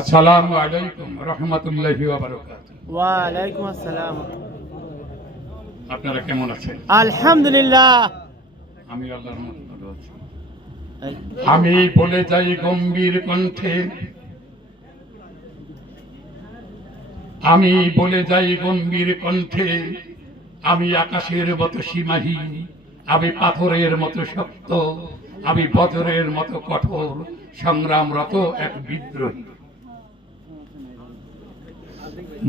আসসালামু আলাইকুম রহমতুল্লাহি ওয়া বারাকাতুহু। ওয়া আলাইকুম আসসালাম। আপনারা কেমন আছেন? আলহামদুলিল্লাহ। আমি আল্লাহর রহমতে ভালো আছি। আমি বলে যাই গম্ভীর কণ্ঠে, আমি বলে যাই গম্ভীর কণ্ঠে, আমি আকাশের মতো সীমাহীন, আমি পাথরের মতো শক্ত, আমি বজ্রের মতো কঠোর, সংগ্রামরত এক বিদ্রোহী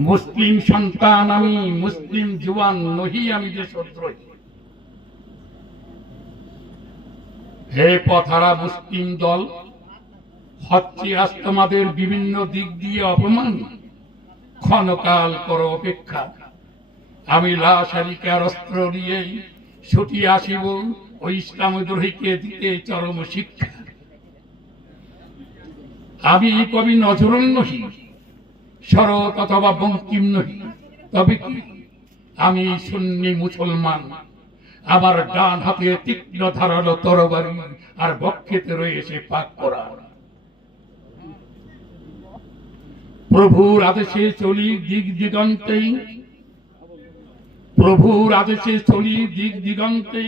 মুসলিম সন্তান আমি, মুসলিম জওয়ান নহি আমি দেশদ্রোহী। হে পথহারা মুসলিম দল, হচ্ছে আজ তোমাদের বিভিন্ন দিক দিয়ে অপমান, ক্ষণকাল করো অপেক্ষা, আমি লাশারিকার অস্ত্র নিয়ে ছুটি আসিব ওই ইসলামদ্রোহীকে দিতে চরম শিক্ষা। আমি কবি নজরুল নহি, শরৎ অথবা বঙ্কিম নহি, তবে কি আমি সুন্নি মুসলমান। আমার ডান হাতে তীক্ষ্ণ ধারালো তরবারি, আর বক্ষেতে রয়েছে পাক কোরআন। প্রভুর আদেশে চলি দিক দিগন্তে, প্রভুর আদেশে চলি দিক দিগন্তে,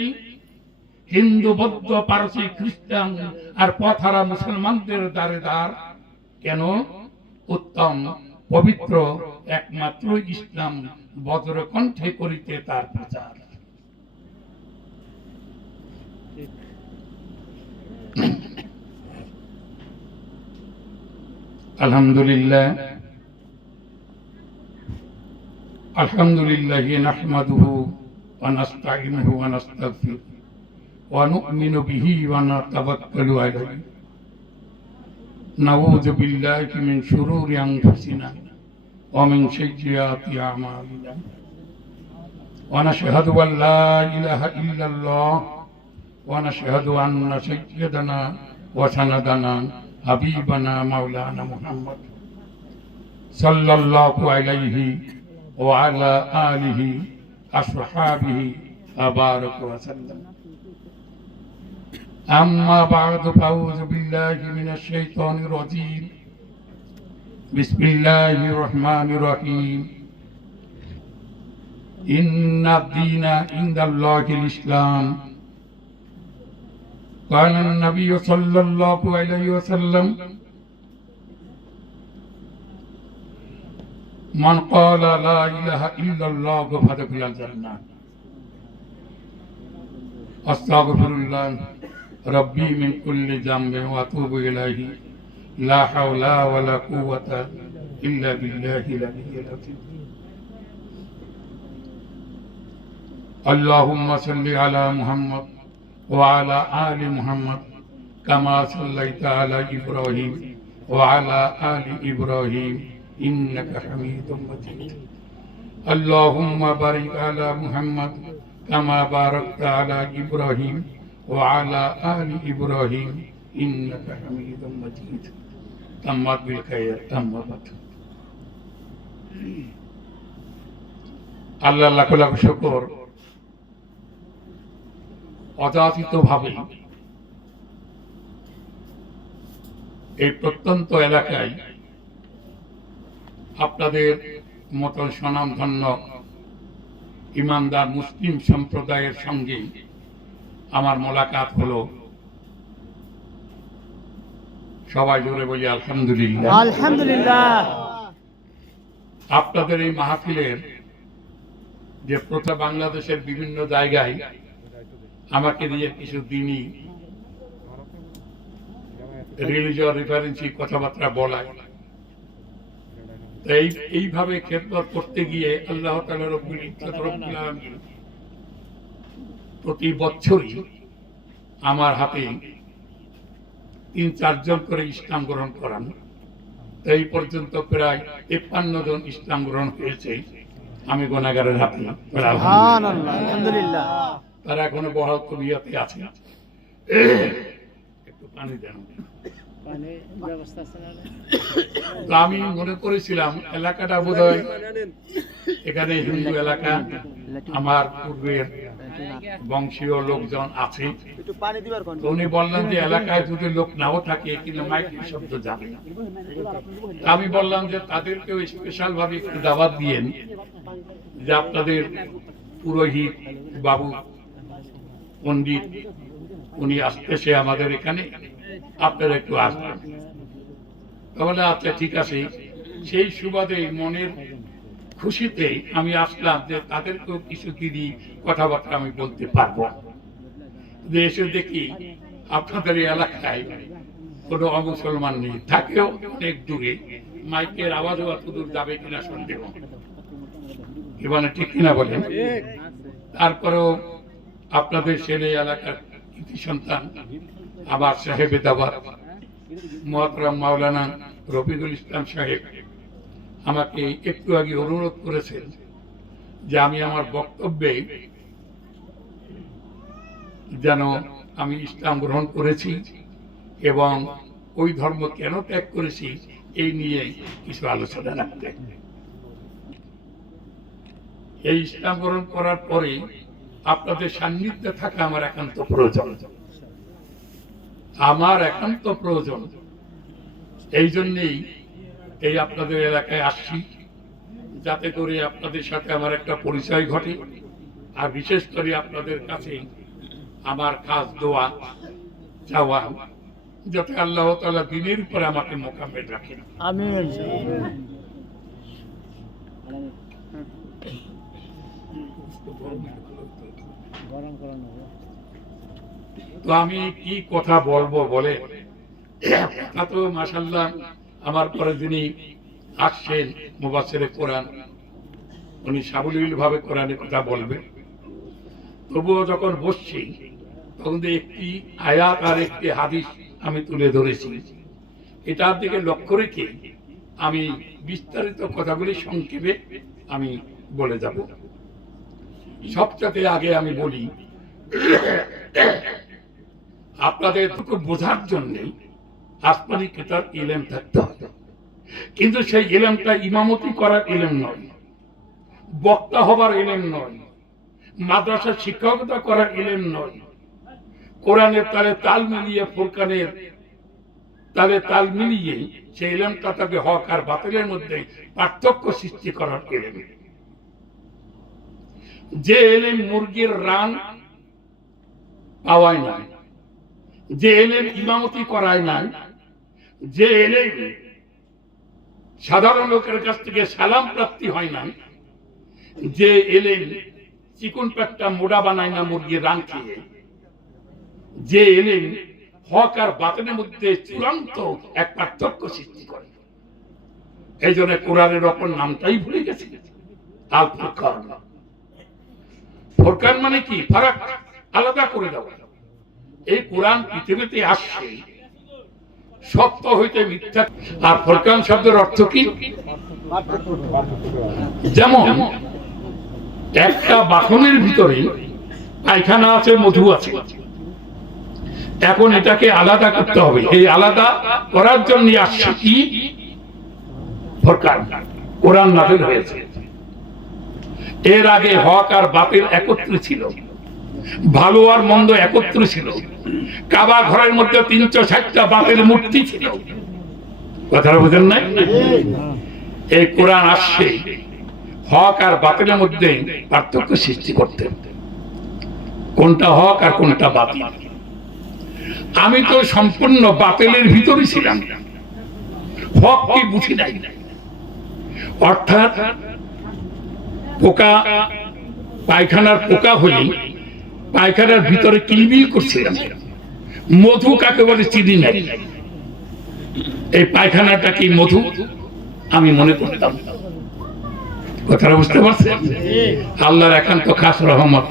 হিন্দু বৌদ্ধ পারসি খ্রিস্টান আর পথহারা মুসলমানদের দ্বারে দ্বার। কেন? উত্তম পবিত্র একমাত্র ইসলাম বজ্রকণ্ঠে করিতে তার প্রচার। আলহামদুলিল্লাহ, আলহামদুলিল্লাহি নাহমাদুহু ওয়া নাস্তাঈনুহু ওয়া নাস্তাগফিরুহু ওয়া নু'মিনু বিহি ওয়া নাতাওয়াক্কালু আলাইহি। নাউযু বিল্লাহি মিন শুরুরি আনফুসিনা ওয়া মিন সাইয়্যাতি আ'মালিনা ওয়া নাশহাদু আন লা ইলাহা ইল্লাল্লাহ ওয়া নাশহাদু আন্না সাইয়্যিদানা ওয়া সানাদানা হাবিবানা মাওলানা মুহাম্মদ সাল্লাল্লাহু আলাইহি ওয়া আলা আলিহি আসহাবিহি বারাক ওয়া সাল্লাম। أما بعد فأعوذ بالله من الشيطان الرجيم. بسم الله الرحمن الرحيم. إن الدين عند الله الإسلام. قال النبي صلى الله عليه وسلم: من قال لا إله إلا الله فدخل الجنة. أستغفر الله ربي من كل ذنب واتوب اليه لا حول ولا قوه الا بالله العلي العظيم. اللهم صل على محمد وعلى ال محمد كما صليت على ابراهيم وعلى ال ابراهيم انك حميد مجيد. اللهم بارك على محمد كما باركت على ابراهيم وعلى آل إبراهيم إنك حميد مجيد. تمت بالخير تمت. আল্লাহ লাখ লাখ শুকর, অযাচিত ভাবে এই প্রত্যন্ত এলাকায় আপনাদের মতন স্বনামধন্য ইমানদার মুসলিম সম্প্রদায়ের সঙ্গে আমার মোলাকাত হলো। সবাই জোরে বলি আলহামদুলিল্লাহ। আলহামদুলিল্লাহ। আপনাদের এই মাহফিলের যে প্রথা বাংলাদেশের বিভিন্ন জায়গায় আমাকে দিয়ে কিছু দিনই রিলিজিয়াস রেফারেন্সি কথাবার্তা বলায়, এইভাবে খেদমত করতে গিয়ে আল্লাহ তাআলা রব্বুল ইজ্জত রব্বুল আলামিন প্রতি বছরই আমার হাতে ৩-৪ জন করে ইসলাম গ্রহণ করান। এই পর্যন্ত প্রায় ৫৩ জন ইসলাম গ্রহণ হয়েছে আমি গুনাহগারের হাতে। আলহামদুলিল্লাহ। তারা এখনো বহাল তবিয়তে আছে। একটু পানি দেন। আমি মনে করেছিলাম এলাকাটা বোধহয় এখানে হিন্দু এলাকা আমার পূর্বের বংশীয় লোকজন আছে। একটু পানি দিবার কোন তো উনি বললেন যে এলাকায় যদি লোক নাও থাকে কিন্তু মাইকের শব্দ যাবে না। আমি বললাম যে তাদেরকেও স্পেশাল ভাবে একটু দাওয়াত দিয়েন যে আপনাদের পুরোহিত বাবু পণ্ডিত উনি আসতেছে আমাদের এখানে, আপনারা একটু আসবেন। তাহলে আচ্ছা ঠিক আছে, সেই সুবাদে মনের খুশিতে আমি আসলাম যে তাদেরকেও কিছু দিদি কথাবার্তা আমি বলতে পারবো। যে এসে দেখি আপনাদের এই এলাকায় কোনো অমুসলমান নেই, থাকেও অনেক দূরে, মাইকের আওয়াজও অত দূর যাবে কিনা সন্দেহ, এবারে ঠিক কিনা বলেন। তারপরেও আপনাদের ছেলে এলাকার কৃতি সন্তান আমার সাহেবে দাবার মহতরম মাওলানা রফিকুল ইসলাম সাহেব আমাকে একটু আগে অনুরোধ করেছেন যে আমি আমার বক্তব্যে যেন আমি ইসলাম গ্রহণ করেছি এবং ওই ধর্ম কেন ত্যাগ করেছি এই নিয়ে কিছু আলোচনা রাখতে। এই ইসলাম গ্রহণ করার পরে আপনাদের সান্নিধ্যে থাকা আমার একান্ত প্রয়োজন, আমার একান্ত প্রয়োজন। এই জন্যেই এই আপনাদের এলাকায় আসছি, যাতে করে আপনাদের সাথে আমার একটা পরিচয় ঘটে, আর বিশেষ করে আপনাদের কাছে আমার খাস দোয়া চাওয়া যাতে আল্লাহ তাআলা দিনের পরে আমাকে মোকাম্মেল রাখেন। আমিন। তো আমি কি কথা বলবো বলে, কথা তো মাশাআল্লাহ আমার পরে যিনি আসছেন মুফাসসিরে কোরআন, উনি সাবলীল ভাবে কোরআনের কথা বলবেন। তবুও যখন বসছি তখন একটি আয়াত আর একটি হাদিস আমি তুলে ধরেছি, এটার দিকে লক্ষ্য রেখে আমি বিস্তারিত কথাগুলি সংক্ষেপে আমি বলে যাব। সবচেয়ে আগে আমি বলি, আপনাদের দুটো বোঝার জন্য আসমানি কিতাব ইলম থাকতে হবে, কিন্তু সেই ইলমটা ইমামতি করার ইলম নয়, বক্তা হবার ইলম নয়, মাদ্রাসার শিক্ষকতা করার ইলম নয়, কোরআনের তালে তাল মিলিয়ে ফুরকানের তালে তাল মিলিয়ে সেই ইলমটা তাকে হক আর বাতিলের মধ্যে পার্থক্য সৃষ্টি করার ইলম। যে ইলম মুরগির রান পাওয়ায় না, যে ইলম ইমামতি করায় না, যে ইলম সাধারণ লোকের কাছ থেকে সালাম প্রাপ্তি হয় না, যে ইলম চিকন পেটটা মোড়া বানায় না মুরগির রান খেয়ে, যে ইলম হক আর বাতিলের মধ্যে চূড়ান্ত এক পার্থক্য সৃষ্টি করে। এই জন্য কোরআনের অপর নামটাই ভুলে গেছে, আল ফুরকান। ফুরকান মানে কি? ফারাক, আলাদা করে দেওয়া। এই কোরআন পৃথিবীতে আসছে সত্য হইতে মিথ্যা। আর ফুরকান শব্দের অর্থ কি? যেমন একটা বাসনের ভিতরে পায়খানা আছে, মধু আছে, এখন এটাকে আলাদা করতে হবে। এই আলাদা করার জন্য আসছে কি? ফুরকান, কোরআন নাযিল হয়েছে। এর আগে হক আর বাতিল একত্রে ছিল, ভালো আর মন্দ একত্রে ছিল। কাবা ঘরের মধ্যে 360টা বাতিল মূর্তি ছিল, কথাটা বুঝেন নাই? এই কোরআন আসছে হক আর বাতিলের মধ্যে পার্থক্য সৃষ্টি করতে, কোনটা হক আর কোনটা বাতিল। আমি তো সম্পূর্ণ বাতিলের ভিতরে ছিলাম, হক কি বুঝি নাই। অর্থাৎ পোকা, পায়খানার পোকা হয়ে পায়খানার ভিতরে কিলবিল করছিলাম, মধু কাকে বলে চিনি নাই। এই পায়খানাটা কি মধু আমি মনে করতাম, কথাটা বুঝতে পারছেন? আল্লাহর একান্ত খাস রহমত,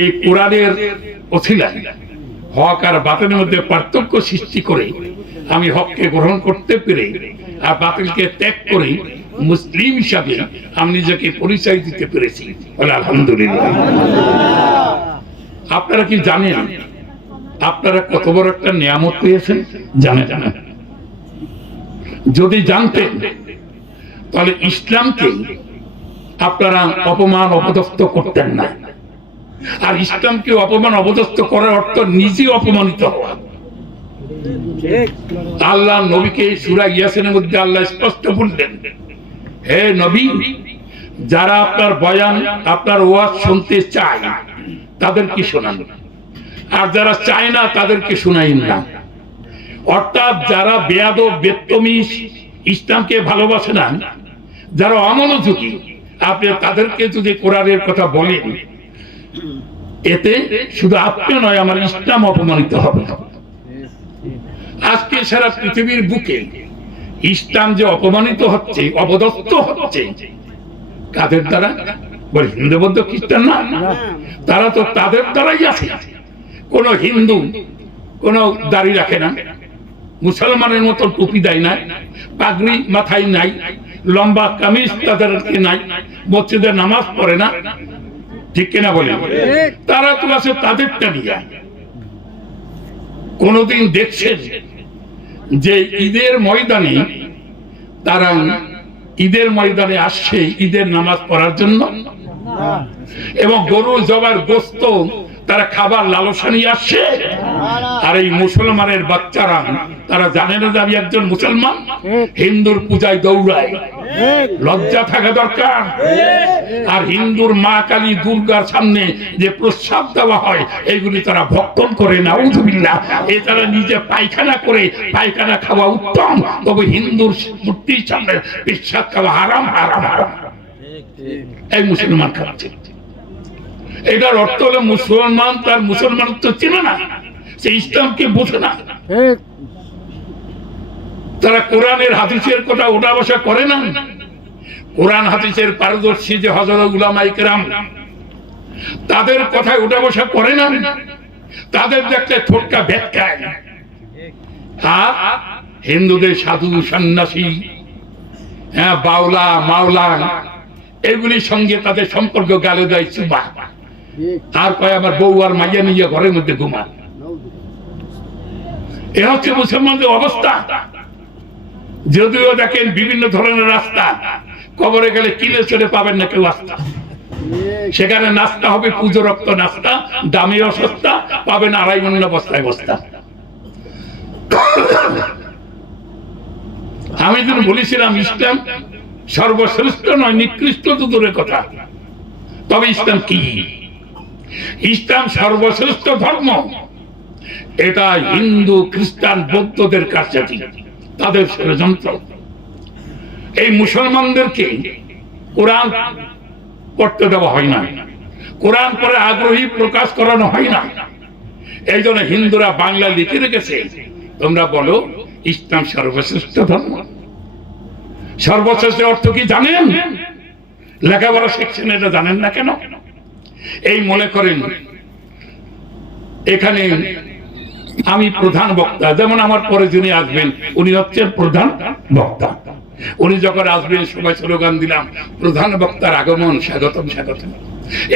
এই কোরআনের ওসিলায় হক আর বাতিলের মধ্যে পার্থক্য সৃষ্টি করে আমি হককে গ্রহণ করতে পেরে আর বাতিলকে ত্যাগ করে মুসলিম হিসাবে আমি নিজেকে পরিচয় দিতে পেরেছি, বলে আলহামদুলিল্লাহ। আপনারা কি জানেন আপনারা কত বড় একটা নিয়ামত পেয়েছেন? জানেন না? যদি জানতেন তাহলে ইসলামকে আপনারা অপমান অপদস্থ করতেন না। আর ইসলামকে অপমান অপদস্থ করার অর্থ নিজে অপমানিত হওয়া। আল্লাহ নবীকে সূরা ইয়াসিনের মধ্যে আল্লাহ স্পষ্ট বললেন, হে নবী, যারা আপনার বয়ান আপনার ওয়াজ শুনতে চায় তাদেরকে শোনান, আর যারা চায় না তাদেরকে শোনাইন না। অর্থাৎ যারা বেয়াদব বেত্তমিজ, ইসলামকে ভালোবাসে না, যারা অমনোযোগী, আপনি তাদেরকে যদি কোরআনের কথা বলেন, এতে শুধু আপনি নয়, আমার ইসলাম অপমানিত হবে। আজকে সারা পৃথিবীর বুকে ইসলাম যে অপমানিত হচ্ছে, অপদস্থ হচ্ছে, কাদের দ্বারা? বলে হিন্দু বৌদ্ধ খ্রিস্টান না, তারা তো তাদের দ্বারাই আছে। কোন হিন্দু কোন দাড়ি রাখে না, মুসলমানের মতো টুপি দেয় না, পাগড়ি মাথায় নাই, লম্বা কামিজ তাদের নাই, মসজিদে নামাজ পড়ে না, ঠিক কিনা বলে? তারা তো আছে তাদেরটা নিয়ে। কোনদিন দেখছেন যে ঈদের ময়দানে তারা ঈদের ময়দানে আসছে ঈদের নামাজ পড়ার জন্য, এবং গরু জবার গোস্ত তারা খাবার লালসা নিয়ে আসছে? আর এই মুসলমানের বাচ্চারা তারা জানে না যে আমি একজন মুসলমান, হিন্দুর পূজায় দৌড়ায়। লজ্জা থাকা দরকার। আর হিন্দুর মা কালী দুর্গার সামনে যে প্রস্রাব দেওয়া হয়, এইগুলি তারা ভক্ষণ করে না, নাউযুবিল্লাহ। এ তারা নিজে পায়খানা করে, পায়খানা খাওয়া উত্তম, তবে হিন্দুর মূর্তির সামনে প্রস্রাব খাওয়া হারাম, হারাম, হারাম। এই মুসলমান খাচ্ছে। এটার অর্থ হলো মুসলমান তার মুসলমানত্ব চেনে না, সে ইসলামকে বোঝে না। তারা কোরআনের হাদিসের কথা ওঠা বসা করে না। কোরআন হাদিসের পারদর্শী যে হযরত উলামায়ে কেরাম, তাদের কথায় ওঠা বসা করে না। তাদের দেখলে ঠোঁটকা ভেটকায়। আর হিন্দুদের সাধু সন্ন্যাসী, হ্যাঁ, বাউলা মাওলা, এগুলির সঙ্গে তাদের সম্পর্ক গালে দেয় চুমা। আর কয় আমার বউ আর মাইয়া নিয়ে ঘরের মধ্যে ঘুমা। এ হচ্ছে মুসলমানদের অবস্থা। যদিও দেখেন বিভিন্ন ধরনের রাস্তা, কবরে গেলে কিলে চলে পাবেন না কেউ রাস্তা। সেখানে নাস্তা হবে পুজো রক্ত নাস্তা, দামেও সস্তা, পাবেন 2.5 মণ বস্তায় বস্তা। আমি যখন বলেছিলাম ইসলাম সর্বশ্রেষ্ঠ নয়, নিকৃষ্ট তো দূরের কথা, তবে ইসলাম কি? ইসলাম সর্বশ্রেষ্ঠ ধর্ম। এটা হিন্দু খ্রিস্টান বৌদ্ধদের কারসাজি, তাদের ষড়যন্ত্র। এই মুসলমানদেরকে কোরআন পড়তে দেওয়া হয় না, কোরআন পড়ে আগ্রহী প্রকাশ করানো হয় না। এই জন্য হিন্দুরা বাংলা লিখে রেখেছে, তোমরা বলো ইসলাম সর্বশ্রেষ্ঠ ধর্ম। সর্বশ্রেষ্ঠ অর্থ কি জানেন? লেখাপড়া শিখছেন, এটা জানেন না কেন? এই মনে করেন এখানে আমি প্রধান বক্তা, যেমন আমার পরে যিনি আসবেন উনি হচ্ছেন প্রধান বক্তা। উনি যখন আসবেন সবাই স্লোগান দিলাম, প্রধান বক্তার আগমন, স্বাগতম স্বাগতম।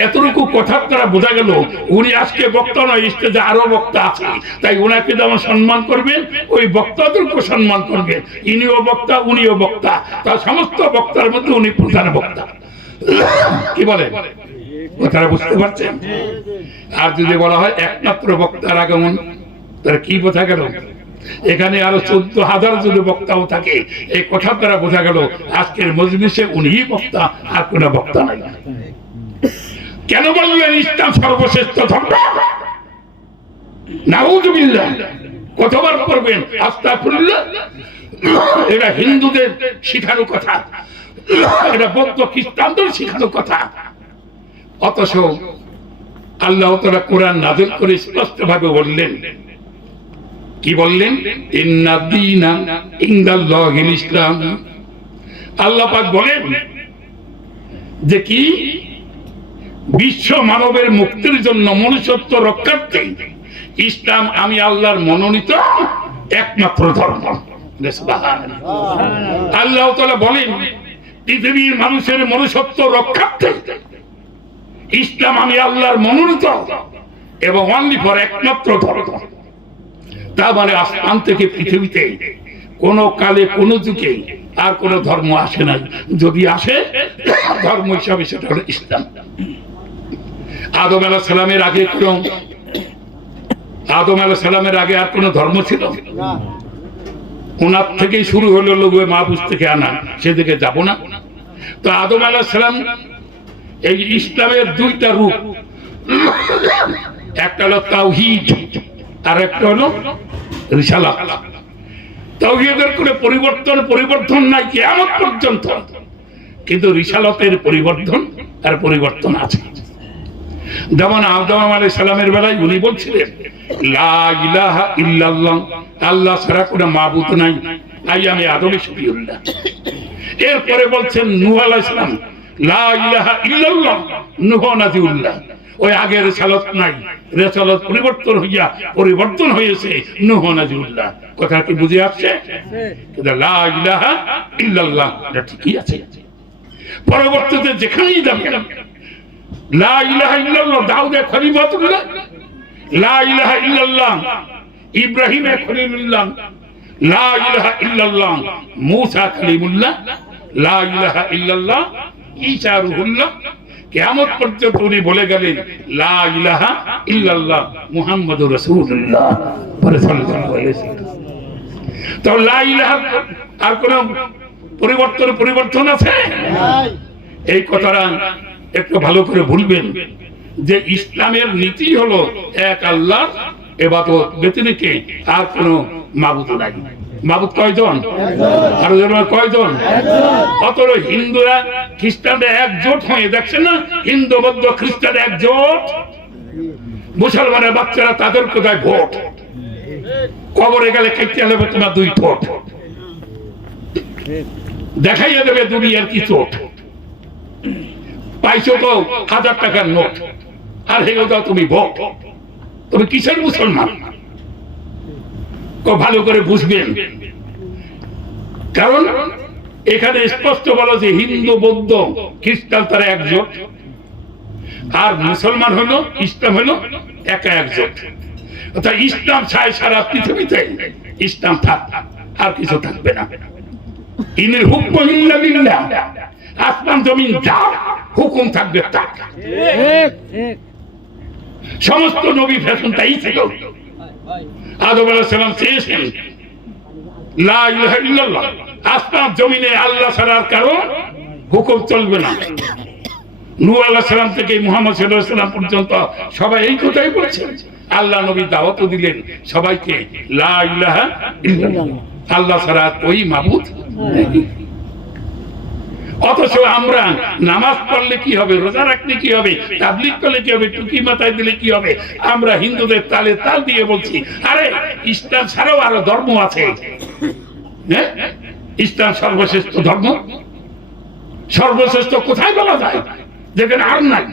এতটুকু কথা তারা বোঝা গেল উনি আজকে বক্তা নয়, স্টেজে আরো বক্তা আছে, তাই ওনাকে যেমন সম্মান করবেন ওই বক্তাদেরকে সম্মান করবেন। ইনিও বক্তা, উনিও বক্তা, তার সমস্ত বক্তার মধ্যে উনি প্রধান বক্তা। কি বলে কথাটা বুঝতে পারছেন? আর যদি বলা হয় একমাত্র বক্তার আগমন, তার কি বোঝা গেল? এখানে আরো 14,000 যদি বক্তাও থাকে, এই কথা দ্বারা বোঝা গেল আজকের মজলিসে উনিই বক্তা, আর কোনো বক্তা নাই। কেন বললেন ইসলাম সর্বশ্রেষ্ঠ ধর্ম? নাউযুবিল্লাহ। কতবার করবেন আস্তাগফিরুল্লাহ? এটা হিন্দুদের শিখানো কথা, এটা বৌদ্ধ খ্রিস্টানদের শিখানো কথা। অথচ আল্লাহ তাআলা কোরআন নাযিল করে স্পষ্ট ভাবে বললেন, কি বললেন? ইন্না দীনা ইনদাল্লাহিল ইসলাম। আল্লাহ পাক বলেন যে কি বিশ্ব মানবের মুক্তির জন্য, মনুষ্যত্ব রক্ষার্থে ইসলাম আমি আল্লাহর মনোনীত একমাত্র ধর্ম। আল্লাহ তাআলা বলেন পৃথিবীর মানুষের মনুষ্যত্ব রক্ষার্থে ইসলাম আমি আল্লাহর মনোনীত এবং অনলি ফর একমাত্র ধর্ম। তা মানে আসমান থেকে পৃথিবীতে কোন কালে কোন যুগে আর কোন ধর্ম আসে নাই, যদি আসে ধর্ম হিসাবে সেটা হলো ইসলাম। আদম আলাইহিস সালামের আগে আর কোন ধর্ম ছিল? ওনার থেকেই শুরু হলো লোকে মাহফুজ থেকে আনা, সেদিকে যাব না। তো আদম আলাইহিস সালাম এই ইসলামের দুইটা রূপ, একটা হলো তাওহীদ আর একটা হলো রিসালাত। তাওহীদের কোনো পরিবর্তন নাই কিয়ামত পর্যন্ত, কিন্তু রিসালাতের পরিবর্তন আছে। যেমন আদম আলাইহিস সালামের বেলায় উনি বলছিলেন লা ইলাহা ইল্লাল্লাহ, আল্লাহ ছাড়া কোনো মাবুদ নাই, আমি আদমে শফিউল্লাহ। এরপরে বলছেন নূহ আলাইহিস সালাম লা ইলাহা ইল্লাল্লাহ, নূহ নাজিউল্লাহ। ওই আগের রিসালাত নাই, রিসালাত পরিবর্তন হয়েছে নূহ নাজিউল্লাহ। কথা কি বুঝে আসছে? কিন্তু লা ইলাহা ইল্লাল্লাহ এটা ঠিকই আছে। পরবর্তীতে যেখানেই যাবেন লা ইলাহা ইল্লাল্লাহ, দাউদ খলিফাতুল্লাহ, লা ইলাহা ইল্লাল্লাহ ইব্রাহিম খলিলুল্লাহ, লা ইলাহা ইল্লাল্লাহ মূসা কালিমুল্লাহ, লা ইলাহা ইল্লাল্লাহ ঈসা রূহুল্লাহ। কিয়ামত পর্যন্ত উনি বলে গেলেন লা ইলাহা ইল্লাল্লাহ মুহাম্মাদুর রাসূলুল্লাহ সাল্লাল্লাহু আলাইহি ওয়াসাল্লাম। তো লা ইলাহা আর কোন পরিবর্তন আছে? এই কথাটা একটু ভালো করে ভুলবেন যে ইসলামের নীতি হলো এক আল্লাহর ইবাদত ব্যতিরেকে আর কোন মাবুদ নাই। মাবুদ কয়জন? আর কয়জন? অতর হিন্দুরা খ্রিস্টানরা একজোট হয়ে, দেখছেন না হিন্দু বৌদ্ধ খ্রিস্টান একজোট, মুসলমানের বাচ্চারা তাদের কোথায় ভোট, কবরে গেলে খাইতে হবে তোমার 2 ঠোঁট, দেখাইয়া দেবে দুনিয়ার কি চোট, পাইছো তো 1000 টাকার নোট, আর হেগো দাও তুমি ভোট। তুমি কিসের মুসলমান? ভালো করে বুঝবেন, কারণ এখানে স্পষ্ট বলা যে হিন্দু বৌদ্ধ খ্রিস্টান তারা একজোট, আর মুসলমান হলো ইসলাম হলো একা একজোট। অর্থাৎ ইসলাম চাই সারা পৃথিবীতে ইসলাম থাক, আর কিছু থাকবে না। ইনিল হুকম ইল্লা লিল্লাহ, আসমান জমিন যা হুকুম থাকবে তা। সমস্ত নবী ফ্যাশন তাই ছিল। আদম আলাইহিস সালাম চেয়েছেন লা ইলাহা ইল্লাল্লাহ, আসমান জমিনে আল্লাহ ছাড়া কারো হুকুম চলবে না। নূহ আলাইহিস সালাম থেকে মুহাম্মদ সাল্লাল্লাহু আলাইহি ওয়াসাল্লাম পর্যন্ত সবাই এই কথাই বলছেন। আল্লাহ নবী দাওয়াত দিলেন সবাইকে লা ইলাহা ইল্লাল্লাহ, আল্লাহ ছাড়া কোই মাবুদ নেই। অথচ আমরা নামাজ পড়লে কি হবে, রোজা রাখলে কি হবে, তাবলীগ করলে কি হবে, টুপি মাথায় দিলে কি হবে, আমরা হিন্দুদের তালে তাল দিয়ে বলছি আরে ইসলাম ছাড়াও আরো ধর্ম আছে। হ্যাঁ, ইসলাম সর্বশ্রেষ্ঠ ধর্ম। সর্বশ্রেষ্ঠ কোথায় বলা যায় যেখানে আর নাই?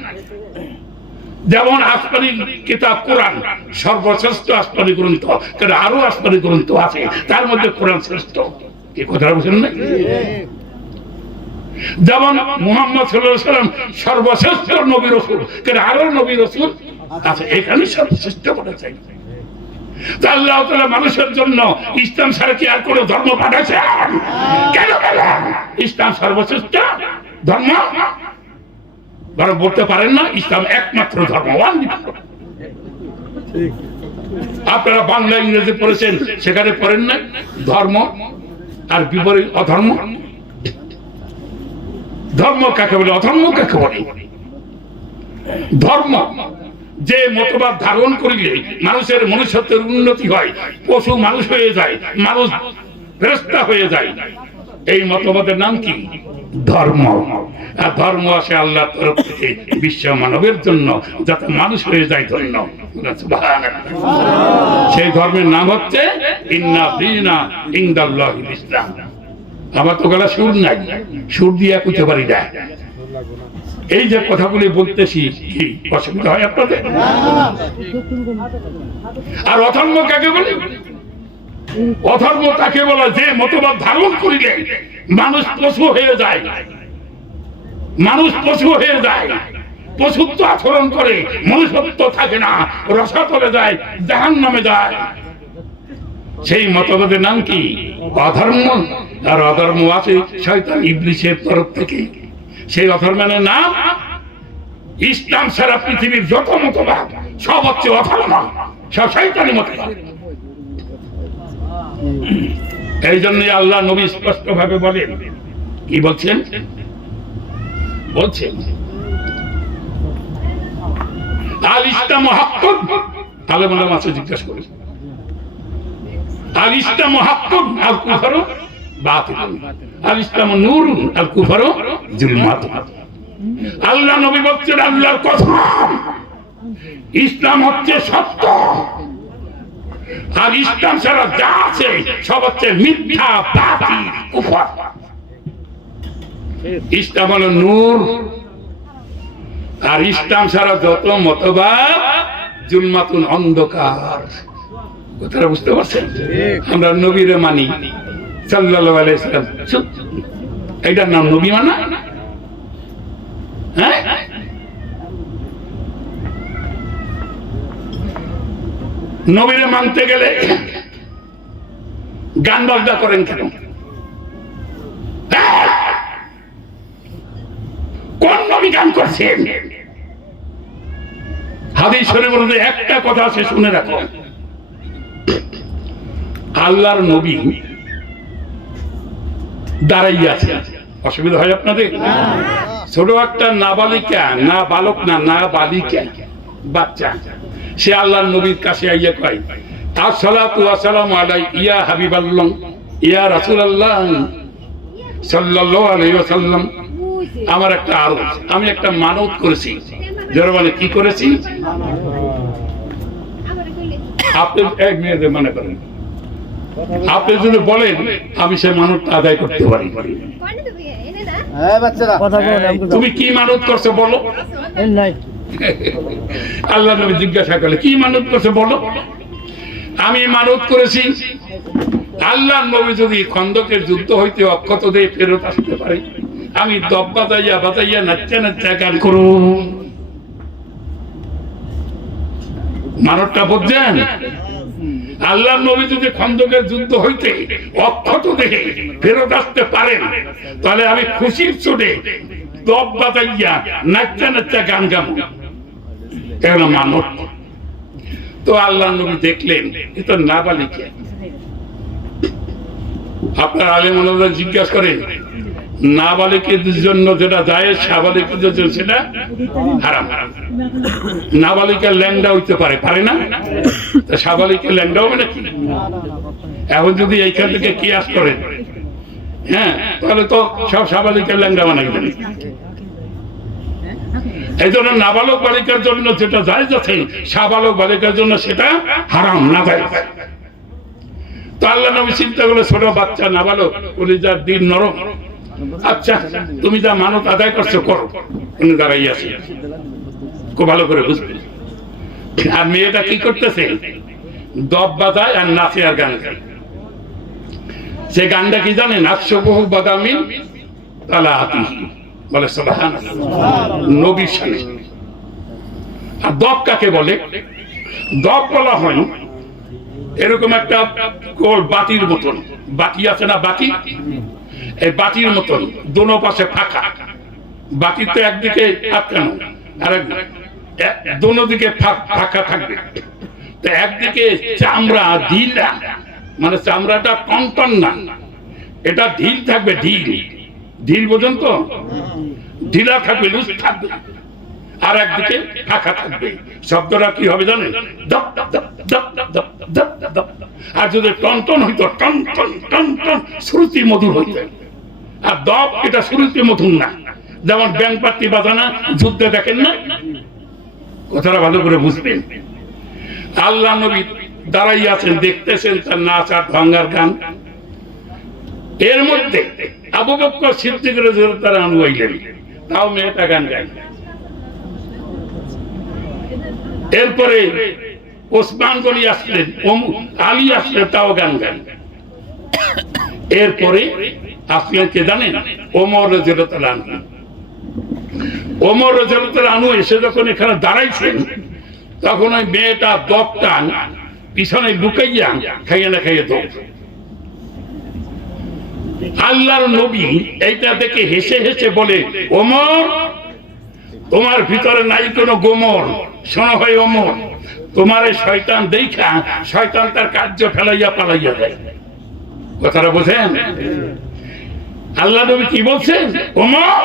যেমন আসমানি কিতাব কোরআন সর্বশ্রেষ্ঠ আসমানি গ্রন্থ, কারণ আরো আসমানি গ্রন্থ আছে, তার মধ্যে কোরআন শ্রেষ্ঠ। কি কথা বলছেন না? যেমন মুহাম্মদ সাল্লাল্লাহু আলাইহি ওয়াসাল্লাম সর্বশ্রেষ্ঠ নবী রাসূল, কারণ আরো নবী রাসূল আছে, এখানে সর্বশ্রেষ্ঠ বলেছে। আল্লাহ তাআলা মানুষের জন্য ইসলাম ছাড়া কি আর কোন ধর্ম পাঠাচ্ছেন? কেন বলেন ইসলাম সর্বশ্রেষ্ঠ ধর্ম? বরং বলতে পারেন না ইসলাম একমাত্র ধর্ম। আপনারা বাংলা ইংরেজি পড়েছেন, সেখানে পড়েন না ধর্ম আর বিপরীত অধর্ম। ধর্ম কাকে বলে, অধর্ম কাকে বলে? ধর্ম যে মতবাদ ধারণ করিলে মানুষের মনুষ্যত্বের উন্নতি হয়, পশু মানুষ হয়ে যায়, মানুষ ফেরেশতা হয়ে যায়, এই মতবাদের নাম কি? ধর্ম। আর ধর্ম আসে আল্লাহর তরফ থেকে বিশ্ব মানবের জন্য, যাতে মানুষ হয়ে যায় ধন্য। সেই ধর্মের নাম হচ্ছে ইন্না দীনা ইনদাল্লাহিল ইসলাম। আমার তো গলা সুর নাই, সুর দিয়ে কইতে পারি না। এই যে কথাগুলি বলতেছি, কি অসুবিধা হয় আপনাদের? আর অধর্ম কাকে বলে? অধর্ম তাকে বলা যে মতবাদ ধারণ করিলে মানুষ পশু হয়ে যায়, মানুষ পশু হয়ে যায়, পশুত্ব আচরণ করে, মনুষ্যত্ব থাকে না, রসাতলে যায়, জাহান্নামে যায়। সেই মতবাদের নাম কি? অধর্ম। আর অধর্ম আছে শয়তান ইবলিসের তরফ থেকে। সেই অধর্মের নাম ইসলাম। সারা পৃথিবীর যত মতবাদ সব হচ্ছে অধর্ম, সব শয়তানি মতবাদ। এই জন্যই আল্লাহ নবী স্পষ্ট ভাবে বলেন, কি বলছেন? বলছেন আল ইসলাম হাক্কুন। আলেম ওলামা আছে, জিজ্ঞাসা করে আল ইসলাম হাক্কুন আল কুফরু বাতিলুন, আল ইসলাম নূরুন আল কুফরু যুলমাতুন। আল্লাহ নবী বলছেন আল্লাহর কথা, ইসলাম হচ্ছে সত্য, আর ইসলাম ছাড়া যা আছে সব হচ্ছে মিথ্যা, বাতিল, কুফর। ইসলাম হলো নূর, আর ইসলাম ছাড়া যত মতবাদ জুলমাতুন, অন্ধকার। কথাটা বুঝতে পারছেন? আমরা নবীরে মানি সাল্লাল্লাহু আলাইহি সাল্লাম, এইটার নাম নবী মানা? হ্যাঁ, নবীরে মানতে গেলে গান বাজনা করেন কেন? কোন নবী গান করছেন? হাদিস শরীফের মধ্যে একটা কথা আছে, শুনে রাখো। আল্লাহর নবী দাঁড়াই আছে, অসুবিধা হয় আপনাদের? ছোট একটা নাবালিকা, না বালক না, না বালিকা, বাচ্চা, সে আল্লাহর নবীর কাছে আইয়া কয়, আসসালাতু ওয়াসসালামু আলাইকা ইয়া হাবিবাল্লাহ ইয়া রাসূলুল্লাহ সাল্লাল্লাহু আলাইহি ওয়াসাল্লাম। আমার একটা আরজ, আমি একটা মানত করেছি। যারা বলে কি করেছি? আপনি এক মিনিটে মনে করেন, আপনি যদি বলেন আমি সেই মানতটা আদায় করতে পারি। তুমি কি মানত করছো বলো? আল্লাহ নবী জিজ্ঞাসা করলে কি মানত করছো বলো? আমি মানত করেছি আল্লাহ নবী যদি খন্দকের যুদ্ধ হইতে অক্ষত দিয়ে ফেরত আসতে পারে, আমি দব বাজাইয়া বাজাইয়া নাচা নাচা গান করব। মানতটা বুঝছেন? আল্লাহ নবী যদি খন্দকের যুদ্ধ হইতে অক্ষত দেখে ফেরত আসতে পারেন, তাহলে আমি খুশির চোটে দব বাজাইয়া নাচা নাচা গান গাবো। এগুলো মানত। তো আল্লাহ নবী দেখলেন এ তো নাবালিকা। আপনার আলেম ওলামারা জিজ্ঞাসা করেন, নাবালিকাদের জন্য যেটা জায়েজ, সাবালিকাদের জন্য সেটা হারাম। নাবালিকা ল্যাংড়া হইতে পারে, পারে না? সাবালিকা ল্যাংড়া হবে নাকি? এখন যদি এইখান থেকে কিয়াস করেন, হ্যাঁ, তাহলে তো সব সাবালিকা ল্যাংড়া বানাইবেন। এই জন্য নাবালক বালিকার জন্য যেটা জায়েজ আছে, সাবালক বালিকার জন্য সেটা হারাম, না জায়েজ। তো আল্লাহ নবী চিন্তা করলে ছোট বাচ্চা নাবালক, কলিজার দিন নরম, আচ্ছা তুমি যা মানত আদায় করছো করো। উনি দাঁড়াই আছে, খুব ভালো করে বুঝবে। আর মেয়েটা কি করতেছে? দব বাজায় আর নাচে আর গান গায়। সে গানটা কি জানেন? আশবহু বাদামিন তালা আতিহি, বলে সুবহানাল্লাহ, নবীর শানে। আর দব কাকে বলে? দব বলা হয় এরকম একটা গোল বাটির মতন, বাটি আছে না, বাটি, এই বাটির মতন দোনো পাশে ফাঁকা। বাটিতে একদিকে আটকানো, আর দোনো দিকে ফাঁকা থাকবে। তো একদিকে চামড়া ঢিলা, মানে চামড়াটা টনটন না, এটা ঢিল থাকবে, ঢিল ঢিল বোঝেন তো? ঢিলা থাকবে, লুজ থাকবে, আর একদিকে ফাঁকা থাকবে। শব্দটা কি হবে জানেন? দপ দপ দপ দপ দপ দপ দপ। আর যদি টনটন হইতো, টন টন টন টন, শ্রুতি মধুর হইত। আর দপ এটা শ্রুতি মধুর না, যেমন ব্যাং পাত্তি বাজানা যুদ্ধে দেখেন না। কথাটা ভালো করে বুঝবেন। আল্লাহ নবী দাঁড়াই আছেন, দেখতেছেন তার নাচ আর ভাঙ্গার গান। এর মধ্যে আবু বকর সিদ্দিক রাদিয়াল্লাহু তাআলা আনহু আইলেন, তাও মেয়েটা গান গায়। এরপরে ওসমান গনি আসলেন, আলী আসলেন, তাও গান গান। এরপরে আসলেন কে জানেন? ওমর রাদিয়াল্লাহু তাআলা আনহু। ওমর রাদিয়াল্লাহু তাআলা আনহু এসে যখন এখানে দাঁড়াইছেন, তখন ওই মেয়েটা দপটা পিছনে লুকাইয়া খাইয়া না খাইয়া দৌড়। আল্লাহর নবী এইটা দেখে হেসে হেসে বলে, ওমর তোমার ভিতরে নাই কোনো গোমর, শোনো ভাই ওমর, তোমার এই শয়তান দেখা শয়তান তার কার্য ফেলাইয়া পালাইয়া যায়। কথাটা বোঝেন? আল্লাহ নবী কি বলছেন? ওমর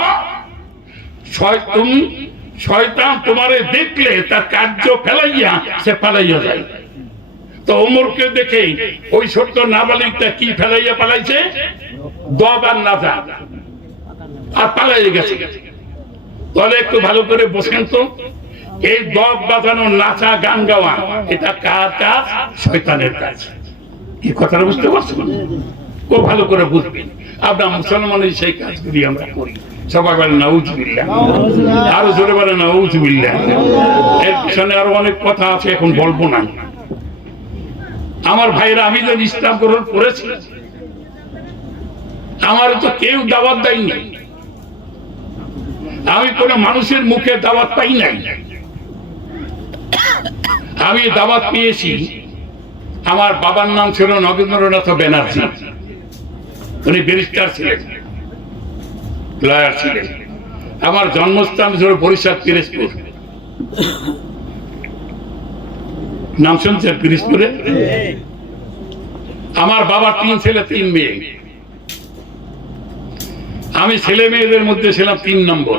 শয়তান তোমারে দেখলে তার কার্য ফেলাইয়া সে পালাইয়া যায়। তো ওমরকে দেখে ওই ছোট্ট নাবালিকটা কি ফেলাইয়া পালাইছে? দব আর নাজা, আর পালাইয়া গেছে। তাহলে একটু ভালো করে বসেন তো, এই দব বাজানো, নাচা, গান গাওয়া, এটা কার কাজ? শয়তানের কাজ। কি কথাটা বুঝতে পারছেন? খুব ভালো করে বুঝবেন। আমরা মুসলমানের সেই কাজগুলি আমরা করি। সবাই বলে নাউজুবিল্লাহ, আরো জোরে বলে নাউজুবিল্লাহ। এর পিছনে আরো অনেক কথা আছে, এখন বলবো না। আমার ভাইরা, আমি যে ইসলাম গ্রহণ করেছি, আমার তো কেউ দাওয়াত দেয়নি। আমি কোন মানুষের মুখে দাওয়াত পাই নাই। আমি দাওয়াত পেয়েছি, আমার বাবার নাম ছিল নগেন্দ্রনাথ ব্যানার্জি, উনি ব্যারিস্টার ছিলেন, লয়ার ছিলেন। আমার জন্মস্থান ছিল বরিশাল পিরোজপুর। নাম শুনছেন পিরোজপুরে? আমার বাবার 3 ছেলে 3 মেয়ে। আমি ছেলে মেয়েদের মধ্যে ছিলাম 3 নম্বর।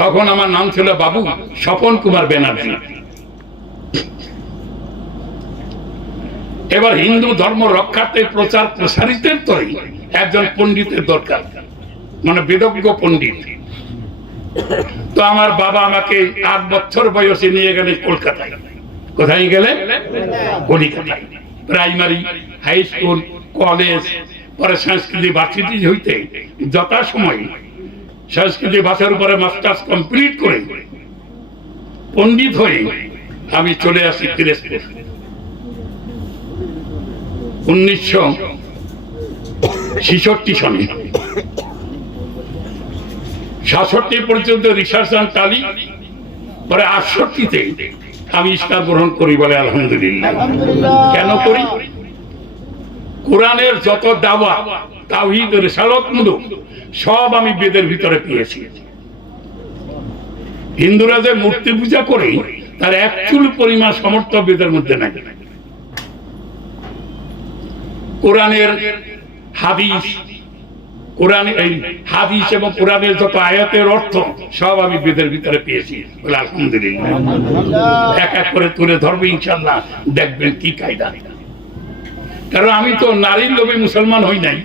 তখন আমার নাম ছিল বাবু স্বপন কুমার ব্যানার্জি। এবার হিন্দু ধর্ম রক্ষার্থে প্রচার প্রসারিতের তরে একজন পণ্ডিতের দরকার, মানে বেদজ্ঞ পণ্ডিত। তো আমার বাবা আমাকে 8 বছর বয়সে নিয়ে গেলেন কলকাতায়। কোথায় গেলেন? কলিকাতায়। প্রাইমারি, হাই স্কুল, কলেজ, পরে সংস্কৃতি ভার্সিটি হইতে যথাসময় সংস্কৃতি ভাষার উপরে মাস্টার্স কমপ্লিট করে পণ্ডিত হয়ে আমি চলে আসি পিরোজপুর। 1966 সনে 66 পর্যন্ত রিসার্চ অ্যান্ড টালি, পরে 68-তে আমি ইসলাম গ্রহণ করি। বলে আলহামদুলিল্লাহ। কেন করি? কোরআনের যত দাওয়া, তাওহীদ, রিসালাতমূলক সব আমি বেদের ভিতরে পেয়েছি। হিন্দুরা যে মূর্তি পূজা করে, তার এক চুল পরিমাণ সমর্থ বেদের মধ্যে নাই। কোরআনের হাদিস, হাদিস এবং কোরআনের যত আয়াতের অর্থ সব আমি বেদের ভিতরে পেয়েছি। বলে আলহামদুলিল্লাহ। এক এক করে তুলে ধরবো ইনশাআল্লাহ, দেখবেন কি কায়দা। কারণ আমি তো নারীর লোভে মুসলমান হই নাই,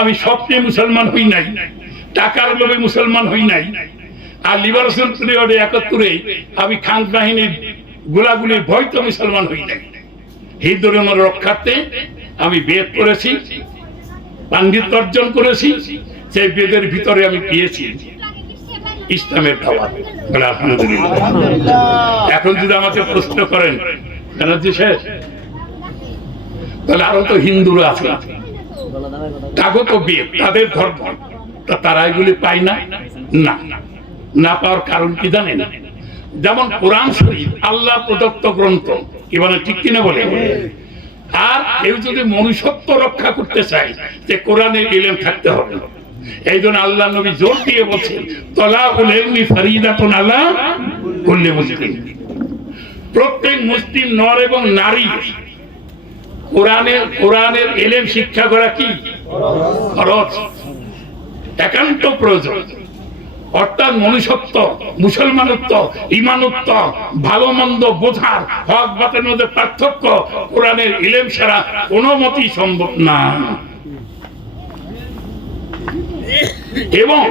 আমি স্বপ্নে মুসলমান হই নাই, টাকার লোভে মুসলমান হই নাই, আর লিবারেশন পিরিয়ডে 71-এ আমি খান বাহিনীর গোলাগুলির ভয়তে মুসলমান হই নাই। হিন্দু ধর্মের রক্ষার্থে আমি বেদ করেছি, পাণ্ডিত্য অর্জন করেছি। সেই বেদের ভিতরে আমি পেয়েছি ইসলামের দাওয়াত। বলে আলহামদুলিল্লাহ। এখন যদি আমাকে প্রশ্ন করেন, ব্যানার্জি শেষ, তাহলে আরো তো হিন্দুরা আছে, তাগো তো বেদ, তাদের ধর্ম, তারা এগুলি পায় না। না পাওয়ার কারণ কি জানেন? যেমন কোরআন শরীফ আল্লাহ প্রদত্ত গ্রন্থ, কি বলে? ঠিক কিনা বলে? আর কেউ যদি মনুষ্যত্ব রক্ষা করতে চায়, যে কোরআনের ইলম থাকতে হবে। এই জন্য আল্লাহ নবী জোর দিয়ে বলছেন, তলাকুল ইলমি ফরিদাতুন আলা কুল্লি মুসলিম। প্রত্যেক মুসলিম নর এবং নারী কোরআনের ইলম শিক্ষা করা কি ফরজ, একান্ত প্রয়োজন। অর্থাৎ মনুষ্যত্ব, মুসলমানত্ব, ঈমানত্ব, ভালো মন্দ বোঝার, হক বাতের মধ্যে পার্থক্য কোরআনের ইলম ছাড়া কোনো মতেই সম্ভব না। এবং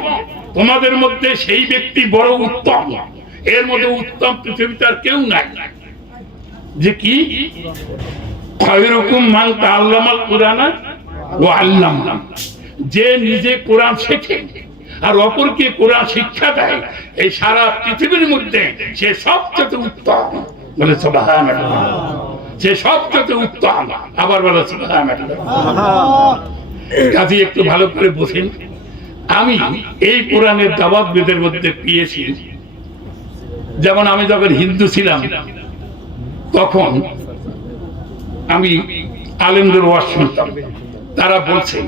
তোমাদের মধ্যে সেই ব্যক্তি বড় উত্তম, এর মধ্যে উত্তম পৃথিবীতে আর কেউ নাই। যে কি? খায়রুকুম মান তাআল্লামাল কুরআনা ওয়া আল্লামা। যে নিজে কোরআন শেখে আর অপরকে কোরআন শিক্ষা দেয়, এই সারা পৃথিবীর মধ্যে সে সবচেয়ে উত্তম। বলে সুবহানাল্লাহ। সে সবচেয়ে উত্তম। আবার বলে সুবহানাল্লাহ। কাজী একটু ভালো করে বসেন। আমি এই কোরআনের দাওয়াত বেদের মধ্যে পেয়েছি। যেমন আমি যখন হিন্দু ছিলাম, তখন আমি আলেমদের ওয়াজ শুনতাম, তারা বলছে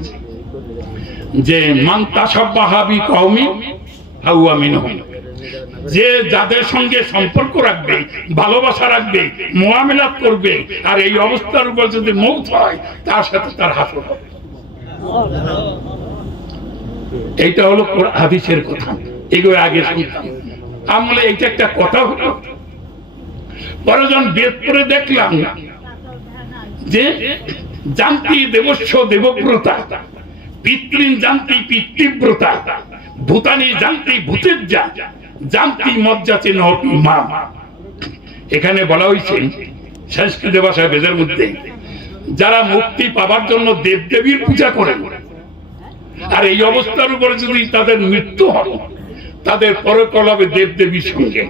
যে মান তাশাব্বাহা বিকওমি ফাহুয়া মিনহুম, যে যাদের সঙ্গে সম্পর্ক রাখবে, ভালোবাসা রাখবে, মুআমালাত করবে, আর এই অবস্থার উপর যদি মওত হয় তার সাথে তার হাসর হবে। এইটা হলো হাদিসের কথা, এগুলো আগে শুনতাম। আমলে এইটা একটা কথা হলো। পরে যখন বেদ পড়ে দেখলাম যে জানতি দেবস্ব দেবব্রতা, পিতৃন জানতি পিতৃব্রতা, ভূতানি জানতি ভূতের যা, জানতি মজ্জাচে নপি মা। এখানে বলা হয়েছে সংস্কৃত ভাষায় বেদের মধ্যে, যারা মুক্তি পাবার জন্য দেবদেবীর পূজা করে, আর এই অবস্থার উপরে যদি তাদের মৃত্যু হয় তাদের পরকাল হবে দেবদেবীর সঙ্গে।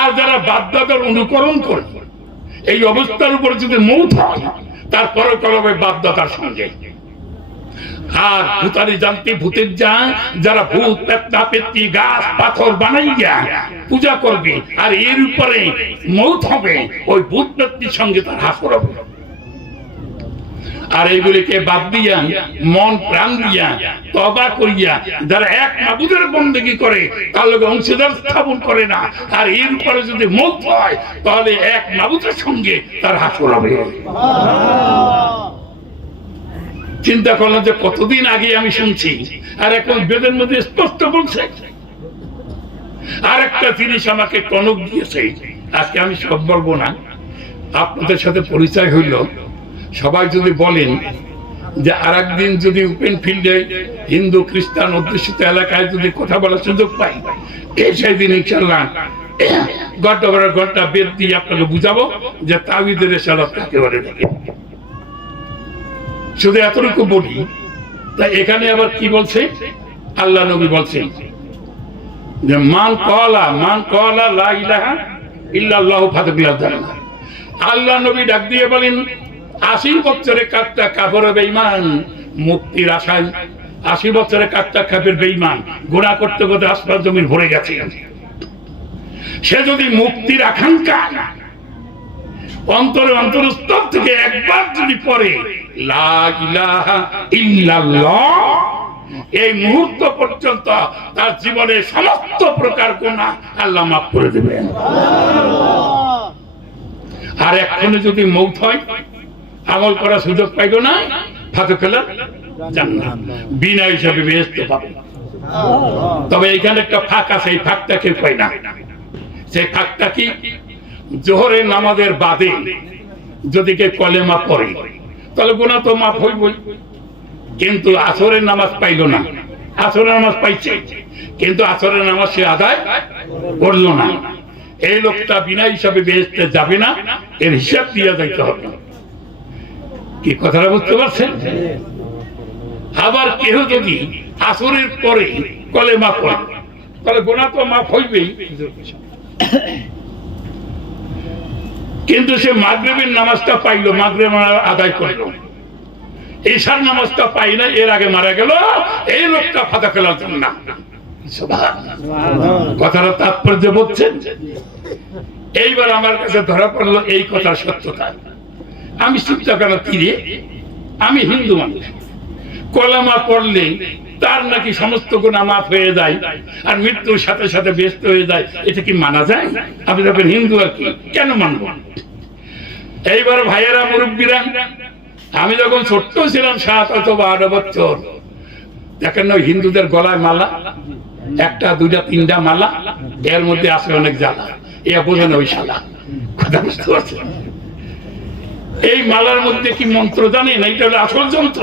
আর যারা বাপদাদার অনুকরণ করে এই অবস্থার উপরে যদি মওত হয় তার পরকাল হবে বাপদাদার সঙ্গে। আর ভূতানি জানতে ভূতের যা, যারা ভূত পেত্তা পেত্তি গাছ পাথর বানাইয়া পূজা করবে আর এর উপরে মওত হবে, ওই ভূত পেত্তির সঙ্গে তার হাসর হবে। আর এইগুলিকে বাদ দিয়া মন প্রাণ দিয়া তওবা করিয়া যারা এক মাবুদের বন্দেগী করে তার লগে অংশীদার স্থাপন করে না, আর এর উপরে যদি মওত হয় তাহলে এক মাবুদের সঙ্গে তার হাসর হবে। চিন্তা করলাম যে কতদিন আগে আমি শুনছি, আর এখন বেদের মধ্যে স্পষ্ট বলছে। আর একটা জিনিস আমাকে টনক দিয়েছে, আজকে আমি সব বলবো না, আপনাদের সাথে পরিচয় হইল। সবাই যদি বলেন যে আর একদিন যদি ওপেন ফিল্ডে হিন্দু খ্রিস্টান অধ্যুষিত এলাকায় যদি কথা বলার সুযোগ পাই, সেই দিন ইনশাল্লাহ ঘন্টা বেদ দিয়ে আপনাকে বুঝাবো যে তাওহীদের রিসালাত কাকে বলে। শুধু এতটুকু বলি, তা এখানে আবার কি বলছে, আল্লাহ নবী বলছেন যে মান কলা লা ইলাহা ইল্লাল্লাহু ফাতাকুল্লাহ জান্নাহ। আল্লাহ নবী ডাক দিয়ে বলেন 80 বছরে কাটটা কাফের বেঈমান মুক্তির আশায়, 80 বছরে কাটটা কাফের বেঈমান গুনাহ করতে করতে আসমান জমিন ভরে গেছে। সে যদি মুক্তির আকাঙ্ক্ষা অন্তরস্থল থেকে একবার যদি পড়ে লা ইলাহা ইল্লাল্লাহ, এই মুহূর্ত পর্যন্ত তার জীবনে সমস্ত প্রকার গুনাহ আল্লাহ মাফ করে দেবেন। আর এক্ষণে যদি মওত হয় আমল করার সুযোগ পাইল না, ফাতাকুল্লাহ জান্নাত, বিনা হিসাবে বেহেশত পাবে। তবে এখানে একটা ফাঁক আছে, এই ফাঁকটা কেউ পায় না। সেই ফাঁকটা কি, জোহরের নামাজের বাদে যদি কেউ কলেমা পড়ে তাহলে গুনাহ তো মাফ হইবই, কিন্তু আসরের নামাজ পাইল না, আসরের নামাজ পাইছে কিন্তু আসরের নামাজ সে আদায় করলো না, এই লোকটা বিনা হিসাবে বেহেশতে যাবে না, এর হিসাব দিয়ে যাইতে হবে। কি কথাটা বুঝতে পারছেন? আবার কেউ যদি আসরের পরে কলেমা পড়ে তাহলে গুনাহ তো মাফ হইবেই, কিন্তু সে মাগরিবের নামাজটা পাইলো, মাগরিব আদায় করলো, ঈশার নামাজটা পাই না, এর আগে মারা গেল, এই লোকটা ফাতাকুল্লাহ জান্নাত। কথাটা তাৎপর্য বুঝছেন? এইবার আমার কাছে ধরা পড়লো এই কথার সত্যতা। আমি চিন্তা করার তীরে, আমি হিন্দু মানুষ, কলেমা পড়লে তার নাকি সমস্ত গুনাহ মাফ হয়ে যায় আর মৃত্যুর সাথে সাথে ব্যস্ত হয়ে যায়, এটা কি মানা যায়? আপনি দেখবেন হিন্দু আর কি, কেন মানব? এইবার ভাইয়েরা মুরব্বীরা, আমি যখন ছোট্ট ছিলাম 7 অথবা 8 বছর, দেখেন না হিন্দুদের গলায় মালা, 1টা 2টা 3টা মালা, এর মধ্যে আছে অনেক জ্বালা, এ বোঝেন ওই শালা। কথা বুঝতে পারছেন? এই মালার মধ্যে কি মন্ত্র জানেন? এইটা হলো আসল যন্ত্র।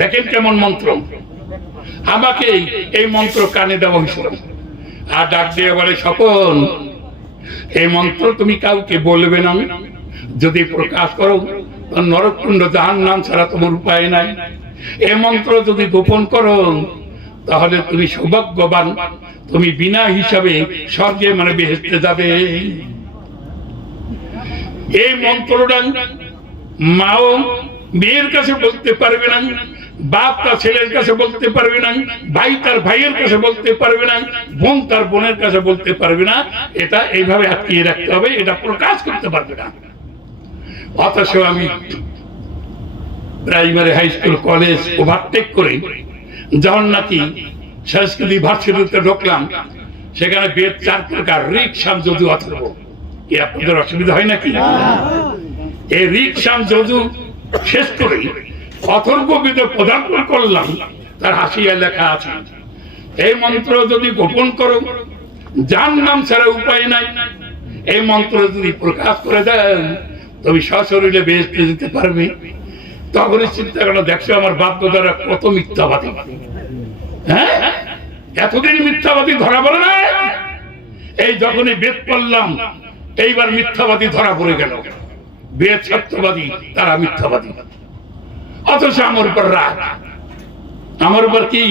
দেখেন কেমন মন্ত্র। আমাকে এই মন্ত্র কানে দেওয়া হয়েছিল, আর ডাক দিয়ে বলে স্বপন, এই মন্ত্র তুমি কাউকে বলবে না, যদি প্রকাশ করো নরককুণ্ড জাহান্নাম ছাড়া তোমার উপায় নাই। এই মন্ত্র যদি গোপন করো তাহলে তুমি সৌভাগ্যবান, তুমি বিনা হিসাবে স্বর্গে মানে বেহেশতে যাবে। এই মন্ত্রটা মাও মেয়ের কাছে বলতে পারবে না, বাপ তার ছেলের কাছে বলতে পারবে না, ভাই তার ভাইয়ের কাছে বলতে পারবে না, বোন তার বোনের কাছে বলতে পারবে না। এটা এইভাবে আটকিয়ে রাখতে হবে, এটা প্রকাশ করতে পারবে না। অথচ আমি primary, high school, college overtake করে যখন নাকি সংস্কৃতি ভার্সিটিতে ঢুকলাম, সেখানে বেদ 4 প্রকার, ঋক, সাম, যজু, অথর্ব। কি আপনাদের অসুবিধা হয় নাকি? এই ঋক, সাম, যজু শেষ করে অথর্ব বেদে পদার্পণ করলাম। তার হাসিয়া লেখা আছে, এই মন্ত্র যদি গোপন করো, যার নাম ছাড়া উপায় নাই। এই মন্ত্র যদি প্রকাশ করে দেয়, তুমি সশরীরে বেহেশতে যেতে পারবে। তখনই চিন্তা করো, দেখছো আমার বাপ দাদারা কত মিথ্যাবাদী। হ্যাঁ, এতদিন মিথ্যাবাদী ধরা পড়ে না। এই যখনই বেদ পড়লাম, এইবার মিথ্যাবাদী ধরা পড়ে গেল। বেদ সত্যবাদী, তারা মিথ্যাবাদী। অথচ আমার উপর রাগ, আমার উপর কি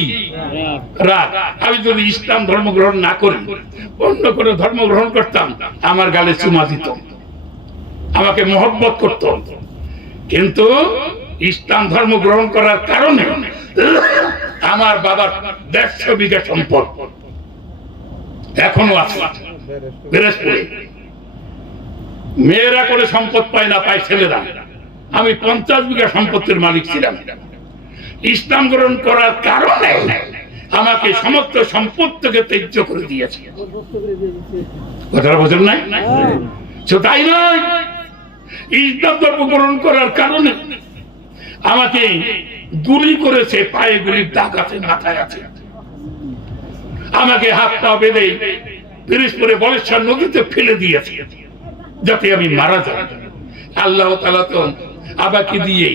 রাগ। আমি যদি ইসলাম ধর্ম গ্রহণ না করি, অন্য কোনো ধর্ম গ্রহণ করতাম, আমার গালে চুমা দিত, আমাকে মহব্বত করত। কিন্তু ইসলাম ধর্ম গ্রহণ করার কারণে আমার বাবার 150 বিঘা সম্পদ এখনো আছে বেরেশপুরে। মেয়েরা করে সম্পদ পায় না, পায় ছেলেরা। আমি 50 বিঘা সম্পত্তির মালিক ছিলাম। ইসলাম গ্রহণ করার কারণে আমাকে সমস্ত সম্পদ থেকে ত্যায্য করে দিয়েছে। কথাটা বোঝেন নাই? তাই নয়, ইসলাম ধর্ম গ্রহণ করার কারণে আমাকে গুলি করেছে, পায়ে গুলির দাগ আছে, মাথায় আছে। আমাকে হাত পা বেঁধে পিরিজপুরে বলেশ্বর নদীতে ফেলে দিয়েছে যাতে আমি মারা যাই। আল্লাহ তাআলা তো আমাকে দিয়ে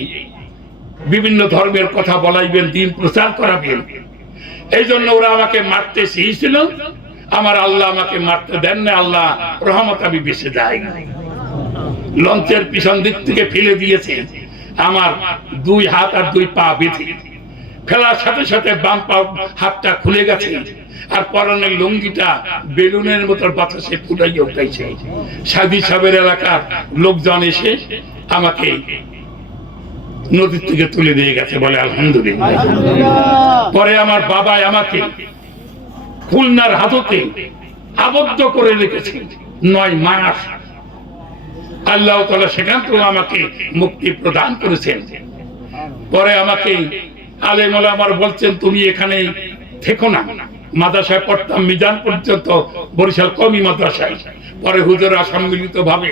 বিভিন্ন ধর্মের কথা বলাইবেন, দিন প্রচার করাবেন। এই জন্য ওরা আমাকে মারতে চেয়েছিল, আমার আল্লাহ আমাকে মারতে দেন না। আল্লাহ রহমত, আমি বেঁচে যাই। লঞ্চের পিছন দিক থেকে ফেলে দিয়েছে, আমার 2 হাত আর 2 পা বেঁধে। ফেলার সাথে সাথে বাম পা হাতটা খুলে গেছে, আর পরনের লুঙ্গিটা বেলুনের মতো বাতাসে ফুটাইয়া উঠাইছে। সাদি সাহেবের এলাকার লোকজন এসে আমাকে নদীর থেকে তুলে দিয়ে গেছে, বলে আলহামদুলিল্লাহ। পরে আমার বাবা আমাকে খুলনার হাজতে আবদ্ধ করে রেখেছে 9 মাস। আল্লাহ তাআলা সেখান থেকে আমাকে মুক্তি প্রদান করেছেন। পরে আমাকে আলেম ওলামা বলছেন, তুমি এখানে থেকো না। মাদ্রাসায় পড়তাম, মিজান পর্যন্ত, বরিশাল কওমি মাদ্রাসায়। পরে হুজুররা সম্মিলিত ভাবে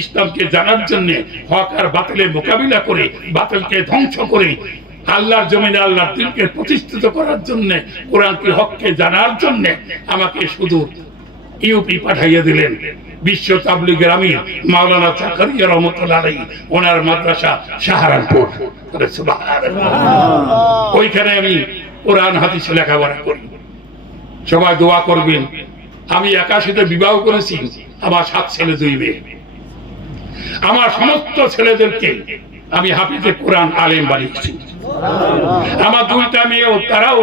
ইসলামকে জানার জন্য, হক আর বাতিলের মোকাবিলা করে, বাতিলকে ধ্বংস করে আল্লাহর জমিনে আল্লাহর দ্বীনকে প্রতিষ্ঠিত করার জন্য, কোরআনকে হককে জানার জন্য আমাকে শুধু ইউপি পাঠাইয়া দিলেন। বিশ্ব তাবলীগের আমির মাওলানা জাকারিয়া রহমাতুল্লাহ আলাইহি, ওনার মাদ্রাসা সাহারানপুর। সুবহানাল্লাহ। ওইখানে আমি কোরআন হাদিস লেখাপড়া করি। সবাই দোয়া করবেন। আমি 81-তে বিবাহ করেছি, আমার 7 ছেলে 2 মেয়ে। আমার সমস্ত ছেলেদেরকে আমি হাফিজে কোরআন আলেম বানিয়েছি। আমার 2টা মেয়েও, তারাও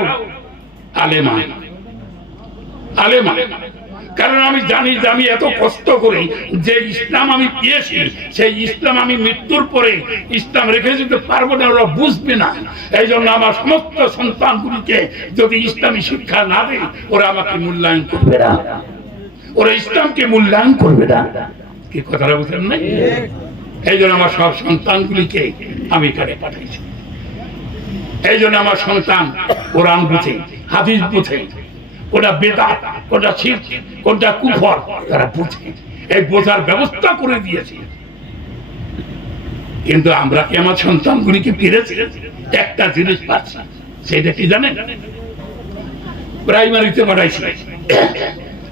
আলেমা। কারণ আমি জানি যে আমি এত কষ্ট করে যে ইসলাম আমি পেয়েছি, সেই ইসলাম আমি মৃত্যুর পরে ইসলাম রেখে যেতে পারবো না, ওরা বুঝবে না। এই জন্য আমার সমস্ত সন্তানগুলিকে যদি ইসলামী শিক্ষা না দেয়, ওরা আমাকে মূল্যায়ন করবে না, ওরা ইসলামকে মূল্যায়ন করবে না। কি কথাটা বুঝলেন না? এই জন্য আমার সব সন্তানগুলিকে আমি এখানে পাঠাইছি। এই জন্য আমার সন্তান কোরআন বুঝে, হাদিস বুঝে, কোনটা বেদাত, কোনটা শিরক, কোনটা কুফর, তারা বুঝে। এই বোঝার ব্যবস্থা করে দিয়েছে। কিন্তু আমরা কি আমার সন্তানগুলিকে ফিরেছি? একটা জিনিস পাচ্ছি, সেটা কি জানেন? প্রাইমারিতে পাঠাইছি,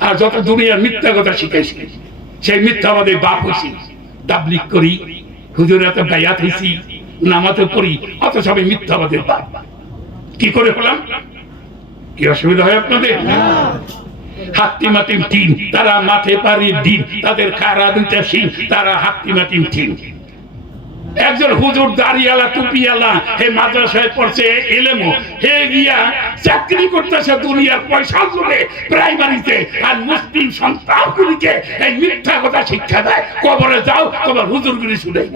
আর যত দুনিয়ার মিথ্যা কথা শিখাইছি, সেই মিথ্যা আমাদের বাপ হয়েছি। তাবলীগ করি, হুজুরাতে বায়াত হয়েছি, নামাজে পড়ি, অথচ আমি মিথ্যাবাদের বাপ। কি করে হলাম? কি অসুবিধা হয় আপনাদের? হাত্তিমাতিম টিম, তারা মাঠে পারি ডিম, তাদের খারা 2টা শিং, তারা হাত্তিমাতিম টিম। একজন হুজুর দাড়িওয়ালা টুপিওয়ালা, হে মাদ্রাসায় পড়ছে, এলেমো, হে গিয়া চাকরি করতেছে দুনিয়ার পয়সা জুড়ে প্রাইমারিতে, আর মুসলিম সন্তানগুলিকে এই মিথ্যা কথা শিক্ষা দেয়। কবরে যাও, তোমার হুজুরগুলি শুনাইব।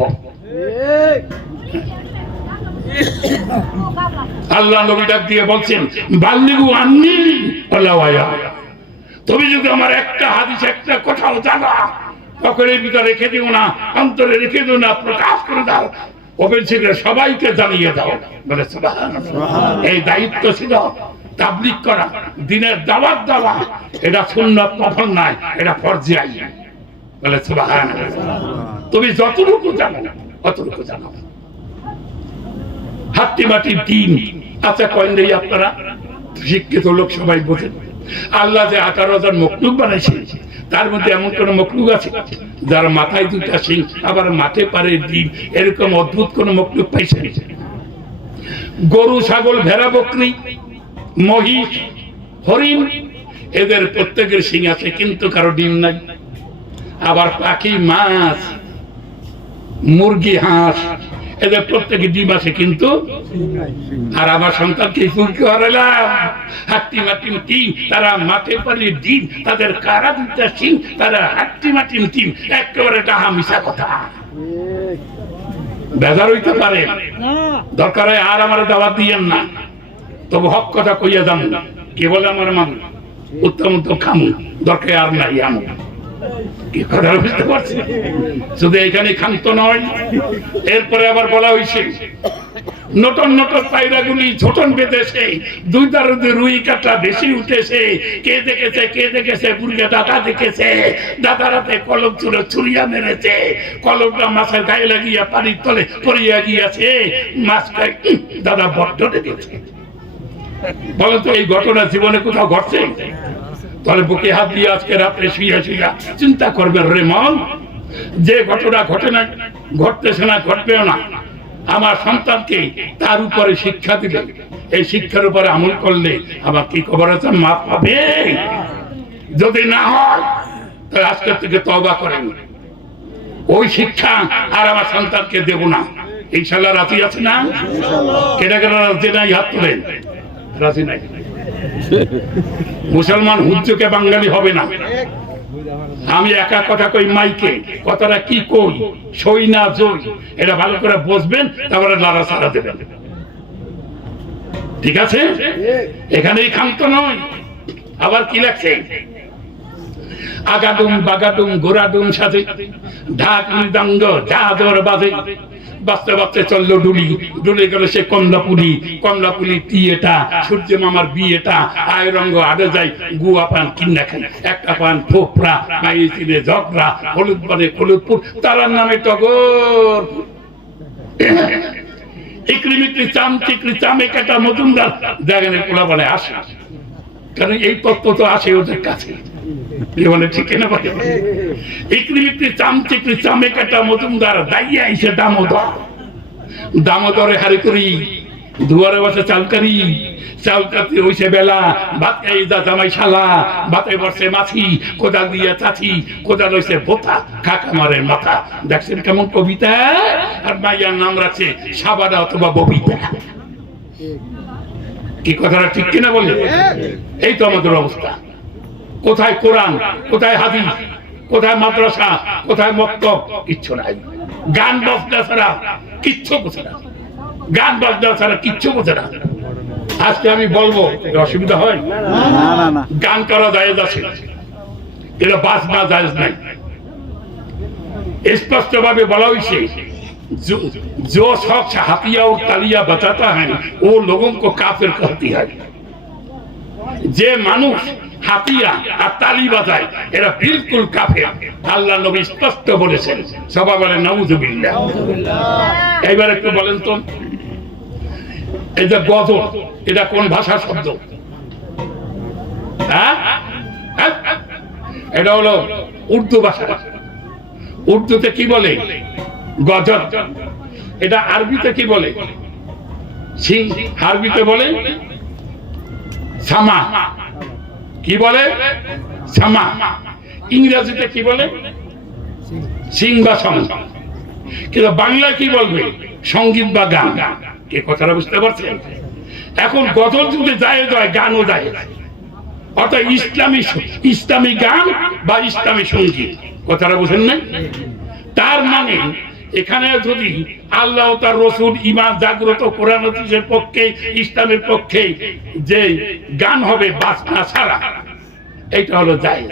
আল্লাহ নবী ডাক দিয়ে বলছেন বাল্লিগু আন্নি ওয়ালাউ আয়া। তুমি যদি আমার একটা হাদিস একটা কথাও জানা পকেটের ভিতরে রেখে দিও না, অন্তরে রেখে দিও না, প্রকাশ করে দাও, ওপেন সিক্রেট সবাইকে জানিয়ে দাও। বলে সুবহানাল্লাহ। এই দায়িত্ব ছিল তাবলীগ করা, দ্বীনের দাওয়াত দেওয়া। এটা সুন্নাত নফল নাই, এটা ফরজ আইন। বলে সুবহানাল্লাহ। তুমি যতটুকু জানো অতটুকু জানো। হাট্টি মাটির দিন আচ্ছা কয়েন দেই, আপনারা শিক্ষিত লোক সবাই বোঝেন। আল্লাহ যে 18,000 মখলুক বানাইছে, তার মধ্যে এমন কোন মখলুক আছে যার মাথায় দুটা শিং আবার মাঠে পারে ডিম? এরকম অদ্ভুত কোন মখলুক পাইছেন? গরু, ছাগল, ভেড়া, বকরি, মহিষ, হরিণ, এদের প্রত্যেকের শিং আছে কিন্তু কারো ডিম নাই। আবার পাখি, মাছ, মুরগি, হাঁস, এদের প্রত্যেকে ডিম আছে কিন্তু। আর আমার সন্তানকে ফুলকে হারালাম, হাট্টি মাটিম টিম, তারা মাঠে পারে ডিম, তাদের কারা দুটা সিং, তারা হাট্টি মাটিম টিম। একেবারে ডাহা মিশা কথা, বেজার হইতে পারে। দরকার হয় আর আমার দাওয়াত দিয়েন না, তবু হক কথা কইয়া যাম। কে বলে আমার মানুষ উত্তম উত্তম খামু, দরকার আর নাই আমু। কি কথা বুঝতে পারছি? শুধু এখানে ক্ষান্ত নয়, এরপরে আবার বলা হয়েছে নতুন নতুন পায়রাগুলি ঝোটন বেঁধেছে, দুই দারুদে রুই কাটা বেশি উঠেছে। কে দেখেছে, কে দেখেছে? বুড়িয়া দাদা দেখেছে। দাদা রাতে কলম চুরে ছুরিয়া মেরেছে, কলমটা মাছের গায়ে লাগিয়া পানির তলে পড়িয়া গিয়াছে। মাছ খাই দাদা বড্ড দেখেছে। বলো তো এই ঘটনা জীবনে কোথাও ঘটছে? তাহলে বুকে হাত দিয়ে আজকে রাত্রে শুইয়া শুইয়া চিন্তা করবেন রে মন, যে ঘটনা ঘটে না, ঘটতেছে না, ঘটবেও না, আমার সন্তানকে তার উপরে শিক্ষা দিলে, এই শিক্ষার উপরে আমল করলে আমার কি খবর আছে? মা পাবে। যদি না হয় তাহলে আজকের থেকে তওবা করেন, ওই শিক্ষা আর আমার সন্তানকে দেব না। ইনশাআল্লাহ রাজি আছে না? কেডা কেডা রাজি নাই? হাত তোলেন। রাজি নাই? মুসলমান হুজ্জুকে বাঙালি হবে না। আমি একা কথা কই মাইকে, কথাটা কি কই, সই না জই, এটা ভালো করে বুঝবেন, তারপরে লারা সারা দেবেন। ঠিক আছে? এখানেই ক্ষান্ত নয়। আবার কি লাগছে? আগাডুম বাগাডুম গোড়াডুম সাজে, ঢাক মৃদঙ্গ জাদর বাজে। বাঁচতে বাঁচতে চললো ডুলি, ডুলে গেল সে কমলাপুলি, কমলাপুলি টিয়েটা, সূর্য মামার বিয়েটা। আয় রঙ্গ আডে যায়, গুয়া পান কিন্না খাই, একটা পান ফোপরা, মাই চিনে ঝগড়া, হলুদ পানে হলুদপুর, তারার নামে টগর। ইকরিমিকরি চাম চিকরি চামে কাটা মজুমদার জাগানে পোলা বলে আসে, কারণ এই তত্ত্ব তো আসে ওদের কাছে। বলে ঠিক না? ইকরিমিকরি চাম চিকরি চামে কাটা মজুমদার দাইয়া আইছে দামোদর, দামোদরে হারে করি দুয়ারে বসে চালকারি, চালকাতে হইছে বেলা, ভাত খাই যা জামাই শালা, ভাতে বসে মাছি, কোদাল দিয়া চাচি, কোদাল হইছে বোথা, কাকা মারের মাথা। দেখছেন কেমন কবিতা? আর মাইয়ার নাম রাখছে সাবাদা অথবা ববিতা। কি কথাটা ঠিক কিনা বলে? এই তো আমাদের অবস্থা। কোথায় কোরআন, কোথায় হাদিস, কোথায় মাদ্রাসা, কোথায় মক্তব? কিচ্ছু নাই। গান বাজনা ছাড়া কিচ্ছু বোঝে না, গান বাজনা ছাড়া কিচ্ছু বোঝে না। আজকে আমি বলবো, অসুবিধা হয়? গান করা জায়েজ আছে, এটা বাজনা জায়েজ নাই। স্পষ্ট ভাবে বলা হয়েছে, जो शख्स हाथिया और तालिया बजाता है वो लोगों को काफिर कहती है। যে মানুষ হাতিয়া আর তালি বাজায় এরা বিলকুল কাফের, আল্লাহ নবী স্পষ্ট বলেছেন। সবাই বলে নাউযুবিল্লাহ। এইবার একটু বলেন তো, এই যে গজল, এটা কোন ভাষার শব্দ? হ্যাঁ, এটা হলো উর্দু ভাষা। উর্দুতে কি বলে? গজল। এটা আরবিতে কি বলে? সিং। আরবিতে বলে সামা। কি বলে? সামা। ইংরেজিতে কি বলে? সিং বা সং। কিন্তু বাংলায় কি বলবে? সঙ্গীত বা গান। কে কথাটা বুঝতে পারছেন? এখন গজল যদি জায়েজ হয়, গানও জায়েজ। অর্থাৎ ইসলামী গান বা ইসলামী সঙ্গীত। কথাটা বুঝেন না? তার মানে এখানে যদি আল্লাহ তার রসুল ঈমান জাগ্রত কোরআন হাদিসের পক্ষে ইসলামের পক্ষে যে গান হবে বাজনা ছাড়া, এইটা হলো জায়েজ।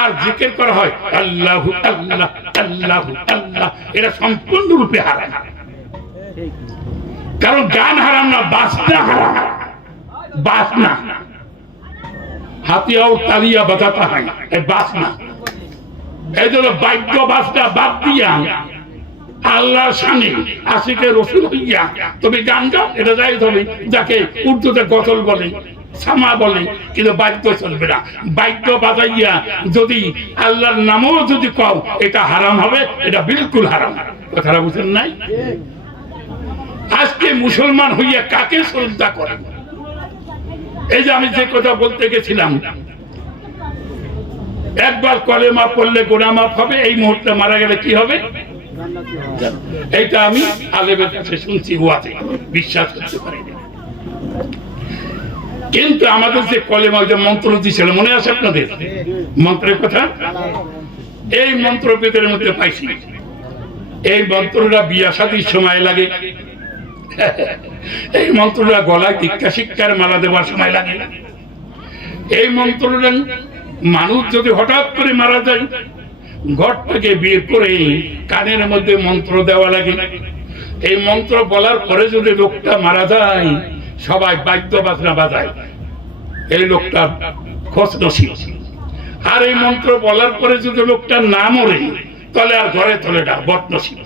আর জিকির করা হয় আল্লাহু আল্লাহ আল্লাহু আল্লাহ, এটা সম্পূর্ণরূপে হারাম। কারণ গান হারাম না, বাজনা হারাম। বাজনা হাতিয়াও তালিয়া বাজাতে হয়, এই বাজনা। এই জন্য বাদ্য বাজনা বাদ দিয়া আল্লাহর শানে আশিকে রসুল হইয়া তুমি গান গাও, এটা যাই হবে। যাকে উর্দুতে গজল বলে, সামা বলে, কিন্তু বাদ্য চলবে না। বাদ্য বাজাইয়া যদি আল্লাহর নামও যদি কও, এটা হারাম হবে, এটা বিলকুল হারাম। কথাটা বুঝেন নাই? আজকে মুসলমান হইয়া কাকে শ্রদ্ধা করেন? এই যে আমি যে কথা বলতে গেছিলাম, একবার কলেমা পড়লে গুনাহ মাফ হবে, এই মুহূর্তে মারা গেলে কি হবে? এইটা আমি আলেমের কাছে শুনছি, ওয়াজে বিশ্বাস করতে পারি না। কিন্তু আমাদের যে কলেমা যে মন্ত্র দিয়েছিল, মনে আছে আপনাদের মন্ত্রের কথা? এই মন্ত্র বেদের মধ্যে পাইছি। এই মন্ত্রটা বিয়া শাদীর সময় লাগে, এই মন্ত্রটা গলায় দীক্ষা শিক্ষার মালা দেওয়ার সময় লাগে। এই মন্ত্রটা মানুষ যদি হঠাৎ করে মারা যায়, ঘর থেকে বের করে কানের মধ্যে মন্ত্র দেওয়া লাগে। এই মন্ত্র বলার পরে যদি লোকটা মারা যায়, সবাই বাদ্য বাজনা বাজায়, এই লোকটা খোঁজ নসিব। আর এই মন্ত্র বলার পরে যদি লোকটা না মরে, তাহলে আর ঘরে তোলেটা বদনসিব।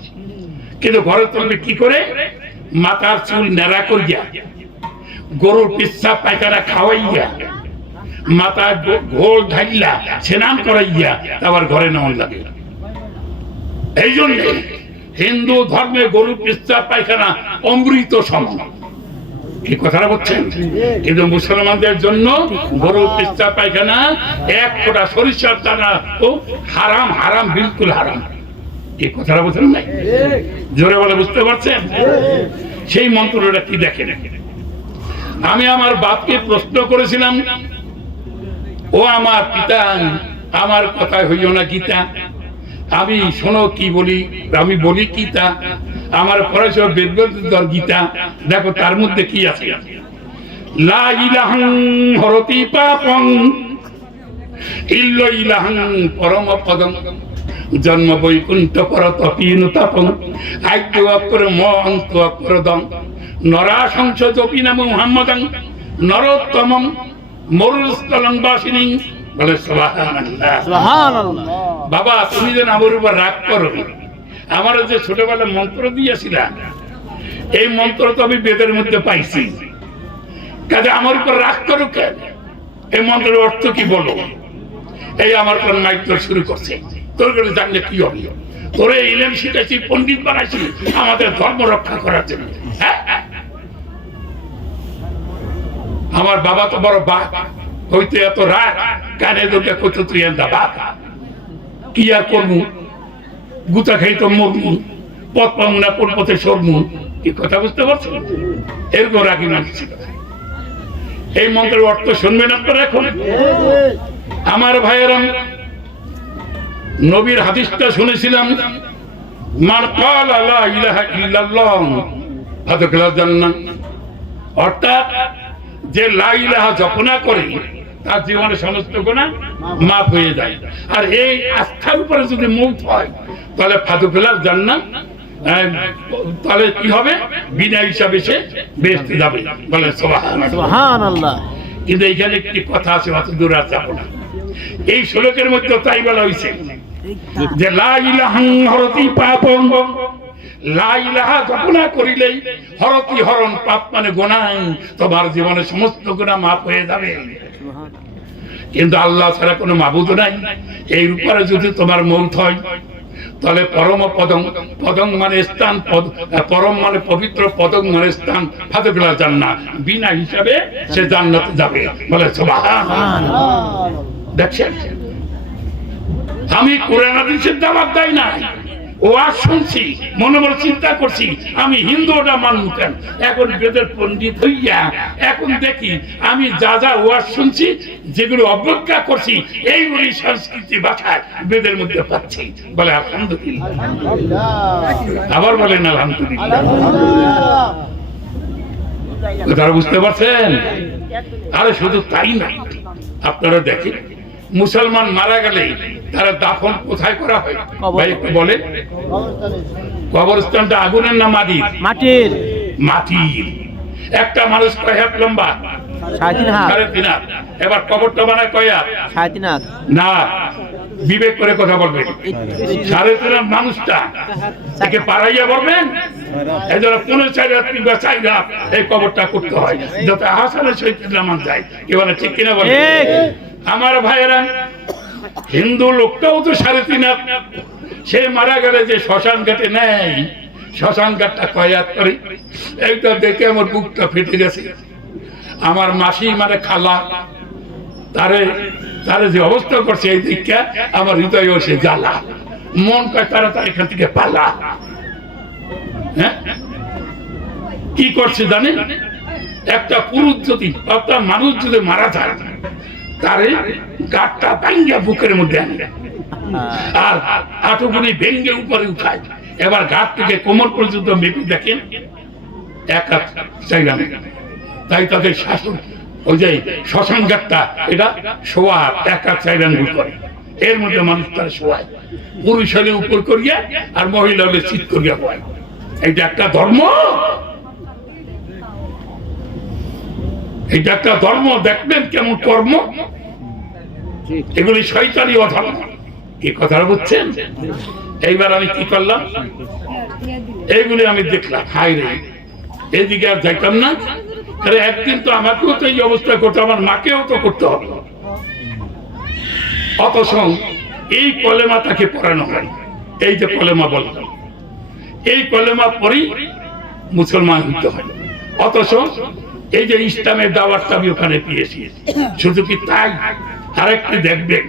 কিন্তু ঘরে তুলবে কি করে? মাথার চুল নেড়া করিয়া, গরুর পেচ্ছাপ পায়খানা খাওয়াইয়া, মাথা ঘোল ঢাইলা স্নান করাইয়া আবার ঘরে নেওয়া লাগে। এই জন্য হিন্দু ধর্মে গরুর পেচ্ছাপ পায়খানা অমৃত সমান। কি কথাটা বলছেন? কিন্তু মুসলমানদের জন্য গরুর পেচ্ছাপ পায়খানা এক ফোঁটা সরিষার দানা ও হারাম, হারাম, বিলকুল হারাম। এই কথাটা বলছেন নাই? জোরে বলে বুঝতে পারছেন? সেই মন্ত্রটা কি দেখেন? আমি আমার বাপকে প্রশ্ন করেছিলাম, ও আমার পিতা, আমার কথা হইও না গীতা। আমি শোনো কি বলি, আমি বলি গীতা। আমার পড়াশোনা বেদবেদর গীতা, দেখো তার মধ্যে কি আছে। লা ইলাহা হরতি পাপং ইল্লা ইলাহা পরম পদম জন্ম বৈকুণ্ঠ পরত পিনুতাপং আদ্য অক্ষর ম অন্ত অক্ষর দম নরা সংসদপি নাম মুহাম্মাদাং নরোত্তমম মরুস্থলং বাসিনী। বলে সুবহানাল্লাহ, সুবহানাল্লাহ। বাবা তুমি যেন আমার উপর রাগ করো। আমার যে ছোটবেলায় মন্ত্র দিয়েছিলা, এই মন্ত্র তো আমি বেদের মধ্যে পাইছি, কাজে আমার উপর রাগ করো কেন? এই মন্ত্রের অর্থ কি বলো? এই আমার কোন মাইক শুরু করছে, তোর করে জানলে কি হবে? তোরে ইলেম শিখেছি, পণ্ডিত বানাইছি আমাদের ধর্ম রক্ষা করার জন্য। আমার বাবা তো বড় বাঘ হইতে এত রাগ, কানে দুটো কত তুই এন্দা বাঘ। কি আর করবো, গুতা খাই তো মরমু, পথ পাবো না, কোন পথে সরমু। কি কথা বুঝতে পারছো? এরকম রাগি মানুষ ছিল। এই মন্ত্রের অর্থ শুনবেন আপনারা এখন? আমার ভাইয়েরা, নবীর হাদিসটা শুনেছিলাম, মান ক্বালা লা ইলাহা ইল্লাল্লাহ ফাদখালাল জান্নাহ। অর্থাৎ যে লা ইলাহা জপনা করে তার জীবনের সমস্ত গুনাহ মাফ হয়ে যায়। আর এই আস্থার উপরে যদি মৌত হয়, তাহলে ফাদখালাল জান্নাহ, তাহলে কি হবে? বিনা হিসাবে সে বেহেশতে যাবে। বলে সুবহানাল্লাহ, সুবহানাল্লাহ। কিন্তু এইখানে একটি কথা আছে, অত দূর আর যাব না। এই শ্লোকের মধ্যে তাই বলা হয়েছে যে লা ইলাহা হরতি পাপং, লা ইলাহা জপনা করিলেই হরতি হরণ পাপ মানে গুনাহ, তোমার জীবনে সমস্ত গুনাহ মাফ হয়ে যাবে। কিন্তু আল্লাহ ছাড়া কোনো মাবুদ নাই, এই উপরে যদি তোমার মৌত হয়, তাহলে পরম পদং, পদং মানে স্থান, পরম মানে পবিত্র, পদং মানে স্থান, ফাদখালাল জান্নাহ, বিনা হিসাবে সে জান্নাতে যাবে। বলে সুবহানাল্লাহ। দেখছেন, আমি কোরআন হাদিসের দাওয়াত দেই না, ওয়াজ শুনছি, মনে মনে চিন্তা করছি আমি হিন্দু ওটা মানব কেন। এখন বেদের পণ্ডিত হইয়া এখন দেখি আমি যা যা ওয়াজ শুনছি, যেগুলো অবজ্ঞা করছি, এইগুলি সংস্কৃতি ভাষায় বেদের মধ্যে পাচ্ছি। বলে আলহামদুলিল্লাহ। আবার বলেন আলহামদুলিল্লাহ। কথাটা বুঝতে পারছেন? আরে শুধু তাই না, আপনারা দেখেন মুসলমান মারা গেলে তারা দাফন কোথায় করা হয়? ভাই একটু বলে। কবরস্থানটা আগুনের না মাটির? মাটির। মাটির। একটা মানুষ কয় হাত লম্বা? 3.5 হাত। 3.5 হাত। এবার কবরটা বানায় কয় হাত? 3.5 হাত। না, বিবেক করে কথা বলবেন। 3.5 হাত মানুষটা একে পাড়াইয়া বলবেন, এই জন্য 4.5 হাত কিংবা 4 হাত এই কবরটা করতে হয়, যাতে হাসানের সহিত নামান যায়। কি বলে, ঠিক কিনা বলে? আমার ভাইয়েরা, হিন্দু লোকটাও তো 3.5 হাত। সে মারা গেলে যে শ্মশান ঘাটে নেয়, শ্মশান ঘাটটা কয় হাত করে? এইটা দেখে আমার বুকটা ফেটে গেছে। আমার মাসি মানে খালা, তারে যে অবস্থা করছে এই দীক্ষা, আমার হৃদয় সে জ্বালা। মন কয় তাড়াতাড়ি এখান থেকে পালা। হ্যাঁ, কি করছে জানেন? একটা পুরুষ যদি, একটা মানুষ যদি মারা যায়, তারে গাঁটটা ভাঙ্গা বুকের মধ্যে আনে আর আঁটুগুলি ভেঙ্গে উপরে উঠায়। এবার ঘাট থেকে কোমর পর্যন্ত মেপে দেখেন 1 হাত 4 আনা। তাই তাদের শাসন ওই যে শ্মশান ঘাটটা এটা শোয়া 1 হাত 4 আঙ্গুল করে, এর মধ্যে মানুষ তারা শোয়ায়। পুরুষ হলে উপর করিয়া আর মহিলা হলে চিৎ করিয়া হয়। এইটা একটা ধর্ম? এটা একটা ধর্ম? দেখবেন কেমন কর্ম। এগুলি শয়তানি অধর্ম। কি কথা বুঝছেন? এইবার আমি কি করলাম, এইগুলি আমি দেখলাম, হাই রে, এদিকে আর যাইতাম না। আরে একদিন তো আমাকেও তো এই অবস্থা করতে, আমার মাকেও তো করতে হবে। অথচ এই কলেমা তাকে পড়ানো হয়। এই যে কলেমা বললাম, এই কলেমা পড়ি মুসলমান হইতে হয়। অথচ এই যে ইসলামের দাওয়াতটা আমি ওখানে পেয়েছি। শুধু কি তাই, আরেকটি দেখবেন,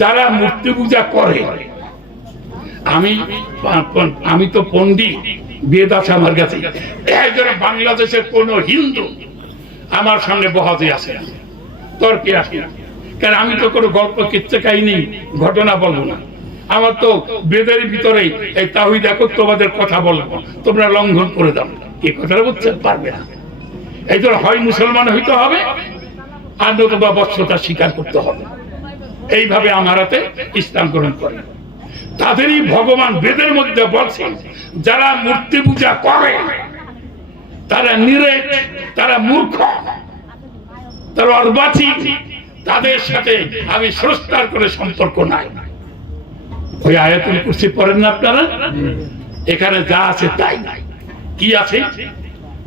যারা মূর্তি পূজা করে, আমি তো পণ্ডিত, বেদ আছে আমার কাছে। বাংলাদেশের কোন হিন্দু আমার সামনে বহাতে আসে না, তর্কে আসে না। কারণ আমি তো কোনো গল্প কিচ্ছা কাহিনী ঘটনা বলবো না। আমার তো বেদের ভিতরে এই তাহিদ একত্ববাদের কথা বলবো, তোমরা লঙ্ঘন করে দাও। কি কথাটা বুঝতে পারবে না। এই জন্য হয় মুসলমান হইতে হবে, আর নতুবা বৎসতা স্বীকার করতে হবে। এইভাবে আমার হাতে ইসলাম গ্রহণ করে। তাদেরই ভগবান বেদের মধ্যে বলছেন, যারা মূর্তি পূজা করে তারা নিরেট, তারা মূর্খ, তারা অর্বাচীন, তাদের সাথে আমি স্রষ্টার করে সম্পর্ক নাই। ওই আয়াতুল কুরসি পড়েন না আপনারা? এখানে যা আছে তাই। কি আছে?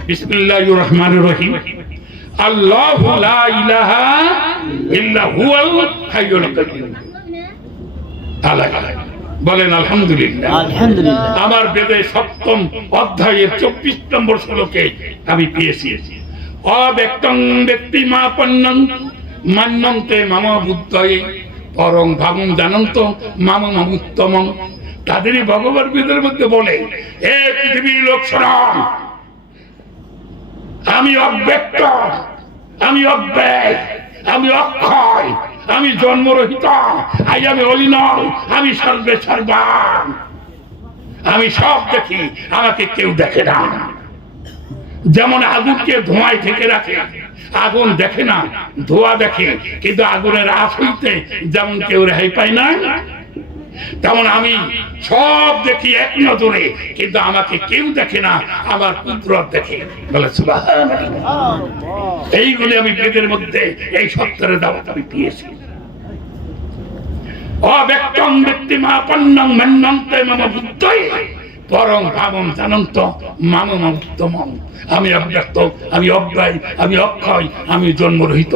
বিসমিল্লাহির রহমানির রহিম, আল্লাহু লা ইলাহা ইল্লা হুয়াল হাইয়ুল কাইয়্যুম। বলেন আলহামদুলিল্লাহ। আলহামদুলিল্লাহ। আমার বেদে 7ম অধ্যায়ের 24 নম্বর শ্লোকে আমি পেয়েছি, অব্যক্তং ব্যক্তি মাপন্নং মান্যন্তে মাম বুদ্ধয়ে পরং ভাবং জানন্ত মাম উত্তমং। তাদেরই ভগবান বেদের মধ্যে বলে, হে পৃথিবীর লোক শোনো, আমি অব্যক্ত, আমি অব্যয়, আমি অক্ষয়, আমি জন্মরহিত, আমি অলিনল, আমি সর্বে সর্বা, আমি সব দেখি, আমাকে কেউ দেখে না। যেমন আগুনকে ধোঁয়ায় ঢেকে রাখে, আগুন দেখে না, ধোঁয়া দেখে, কিন্তু আগুনের আঁচ হইতে যেমন কেউ রেহাই পায় না, তেমন আমি সব দেখি এক নজরে, কিন্তু আমাকে কেউ দেখে না, আমার কুদরত দেখে। বলে সুবহানাল্লাহ। এইগুলি আমি বেদের মধ্যে এই সত্যের দাওয়াত আমি পেয়েছি। অব্যক্তং ব্যক্তিমাপন্নং মন্যন্তে মম বুদ্ধয়ে পরং ভাবং জানন্ত মাম উত্তমং। আমি অব্যক্ত, আমি অব্যয়, আমি অক্ষয়, আমি জন্মরহিত।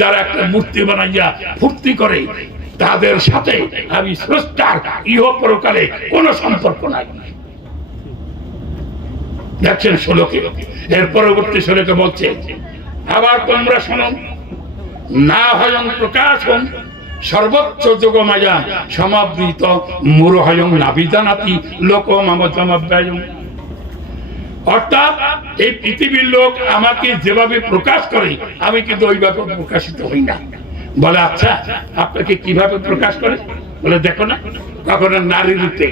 যারা একটা মূর্তি বানাইয়া ফুর্তি করে, তাদের সাথে আমি স্রষ্টার ইহ পরকালে কোনো সম্পর্ক নাই। দেখছেন শ্লোকে। এর পরবর্তী শ্লোকে বলছে, আবার তোমরা শোনো, না হয়ং প্রকাশং সর্বোচ্চ যোগমায়া সমাবৃত মুরহয়ং নাবিজানাতি লোকমামজমাব্যায়ং। অর্থাৎ এই পৃথিবীর লোক আমাকে যেভাবে প্রকাশ করে আমি কিন্তু ওইভাবে প্রকাশিত হই না। বলে আচ্ছা আপনাকে কিভাবে প্রকাশ করে? বলে দেখো না, কখনো নারী রূপে,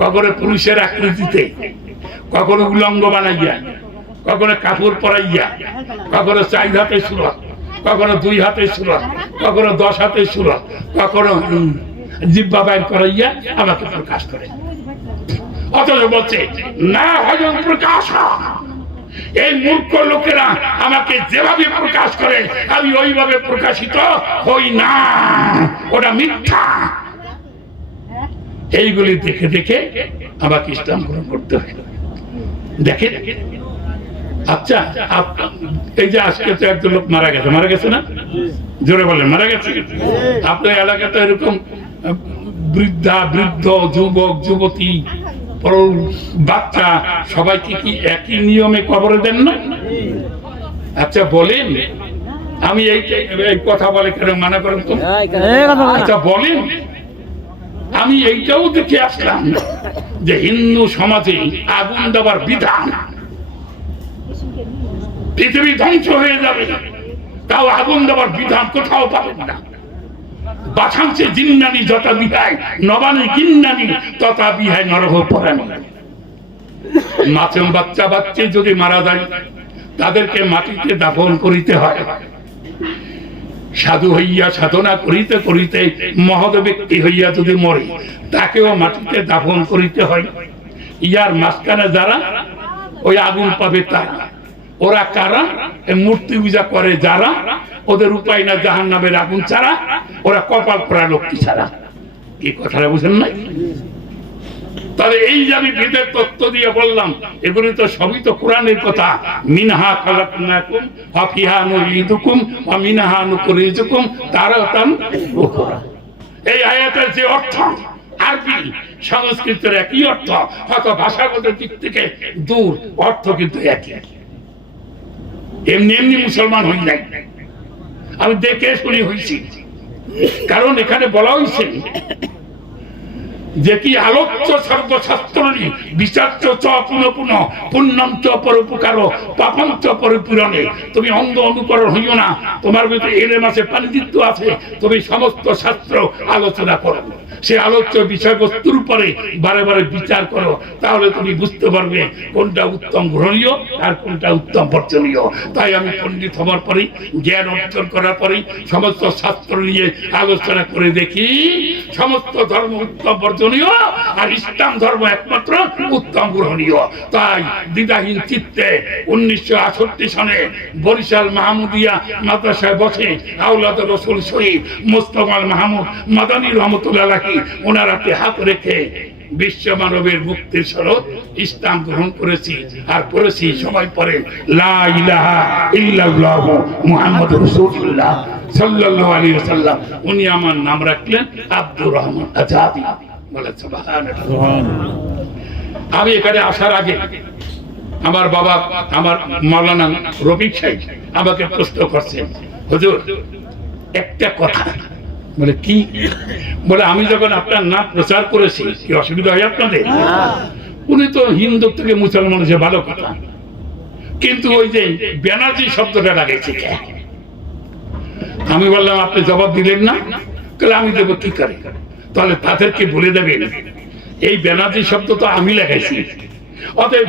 কখনো পুরুষের আকৃতিতে, কখনো উলঙ্গ বানাইয়া, কখনো কাপড় পরাইয়া, কখনো 4 হাতে সুরত, কখনো 2 হাতে সুরত, কখনো 10 হাতে সুরত, কখনো জিহ্বা বাইর করাইয়া আমাকে প্রকাশ করে। অথচ বলছে না হয়ং প্রকাশ, এই মূর্খ লোকেরা আমাকে যেভাবে প্রকাশ করে আমি ওইভাবে প্রকাশিত হই না, ওটা মিথ্যা। এইগুলি দেখে দেখে আমাকে ইসলাম গ্রহণ করতে হয়। দেখে আচ্ছা এই যে আজকে তো একজন লোক মারা গেছে না? জোরে বলেন মারা গেছে। আপনার এলাকাতে এরকম বৃদ্ধা, বৃদ্ধ, যুবক, যুবতী, বাচ্চা সবাইকে কি একই নিয়মে কবরে দেন না? আচ্ছা বলেন, আমি এই কথা বলে কেন মানা করেন তো? আচ্ছা বলেন, আমি এইটাও দেখে আসলাম যে হিন্দু সমাজে আগুন দেওয়ার বিধান, পৃথিবী ধ্বংস হয়ে যাবে তাও আগুন দেওয়ার বিধান কোথাও পাবেন না। বাছাংশে জিন্নানি যথা বিহায় নবানি কিন্নানি তথা বিহায় নরহ পরানি। মাছের বাচ্চা বাচ্চা যদি মারা যায় তাদেরকে মাটিতে দাফন করিতে হয়। সাধু হইয়া সাধনা করিতে করিতে মহৎ ব্যক্তি হইয়া যদি মরে তাকেও মাটিতে দাফন করিতে হয়। ইয়ার মাঝখানে যারা ওই আগুন পাবে তারা, ওরা কারা? মূর্তি পূজা করে যারা, ওদের উপায় না জাহান্নামের আগুন ছাড়া, ওরা কপাল পরা লক্ষ্মী ছাড়া। এই কথাটা বুঝেন নাই? তাহলে এই যে আমি বেদের তত্ত্ব দিয়ে বললাম, এগুলি তো সবই তো কোরআনের কথা। মিনহা খালাকনাকুম ওয়া ফিহা নুঈদুকুম ওয়া মিনহা নুখরিজুকুম তারাতান উখরা। এই আয়াতের যে অর্থ আরবি সংস্কৃতের একই অর্থ, হয়তো ভাষাগত দিক থেকে দূর, অর্থ কিন্তু একই। এমনি এমনি মুসলমান হই নাই, আমি দেখে শুনে হয়েছি। কারণ এখানে বলা হয়েছে যে কি আলোচ্য সর্বশাস্ত্র বিচার্য চ পুনঃ পুনঃ পুণ্যম চ পরোপকার পাপম চ পরিপূরণে। তুমি অন্ধ অনুকরণ হইও না, তোমার ভিতরে এলেম আছে, পাণ্ডিত্য আছে, তুমি সমস্ত শাস্ত্র আলোচনা করো, সে আলোচ্য বিষয়বস্তুর উপরে বারে বারে বিচার করো, তাহলে তুমি বুঝতে পারবে কোনটা উত্তম গ্রহণীয় আর কোনটা উত্তম বর্জনীয়। তাই আমি পণ্ডিত হওয়ার পরে, জ্ঞান অর্জন করার পরে সমস্ত শাস্ত্র নিয়ে আলোচনা করে দেখি সমস্ত ধর্ম উত্তম বর্জনীয় আর ইসলাম ধর্ম একমাত্র উত্তম গ্রহণীয়। তাই দ্বিধাহীন চিত্তে 1968 সনে বরিশাল মাহমুদিয়া মাদ্রাসায় বসে আওলাদ রসুল শহীদ মোস্তফা মাহমুদ মাদানী রহমতুল্লাহ ওনার হাতে হাত রেখে বিশ্ব মানবের মুক্তির স্বরূপ ইসলাম গ্রহণ করেছি। আর পড়েছি সবাই পড়ে লা ইলাহা ইল্লাল্লাহ মুহাম্মাদুর রাসূলুল্লাহ সাল্লাল্লাহু আলাইহি ওয়াসাল্লাম। উনি আমার নাম রাখলেন আব্দুর রহমান আজাদি। বলে সুবহানাল্লাহ। আমি এখানে আসার আগে আমার বাবা, আমার মাওলানা রফিক সাহেব আমাকে প্রশ্ন করছেন, হুজুর একটা কথা। বলে কি? বলে আমি যখন আপনার নাম প্রচার করেছি কি অসুবিধা হয় আপনাদের? উনি তো হিন্দু থেকে মুসলমান হয়েছে, ভালো কথা, কিন্তু ওই যে ব্যানার্জি শব্দটা লাগাইছে। আমি বললাম আপনি জবাব দিলেন না। আমি দেবো কি করে? তাহলে তাদেরকে বলে দেবেন এই ব্যানার্জি শব্দ তো আমি লাগাইছি, অতএব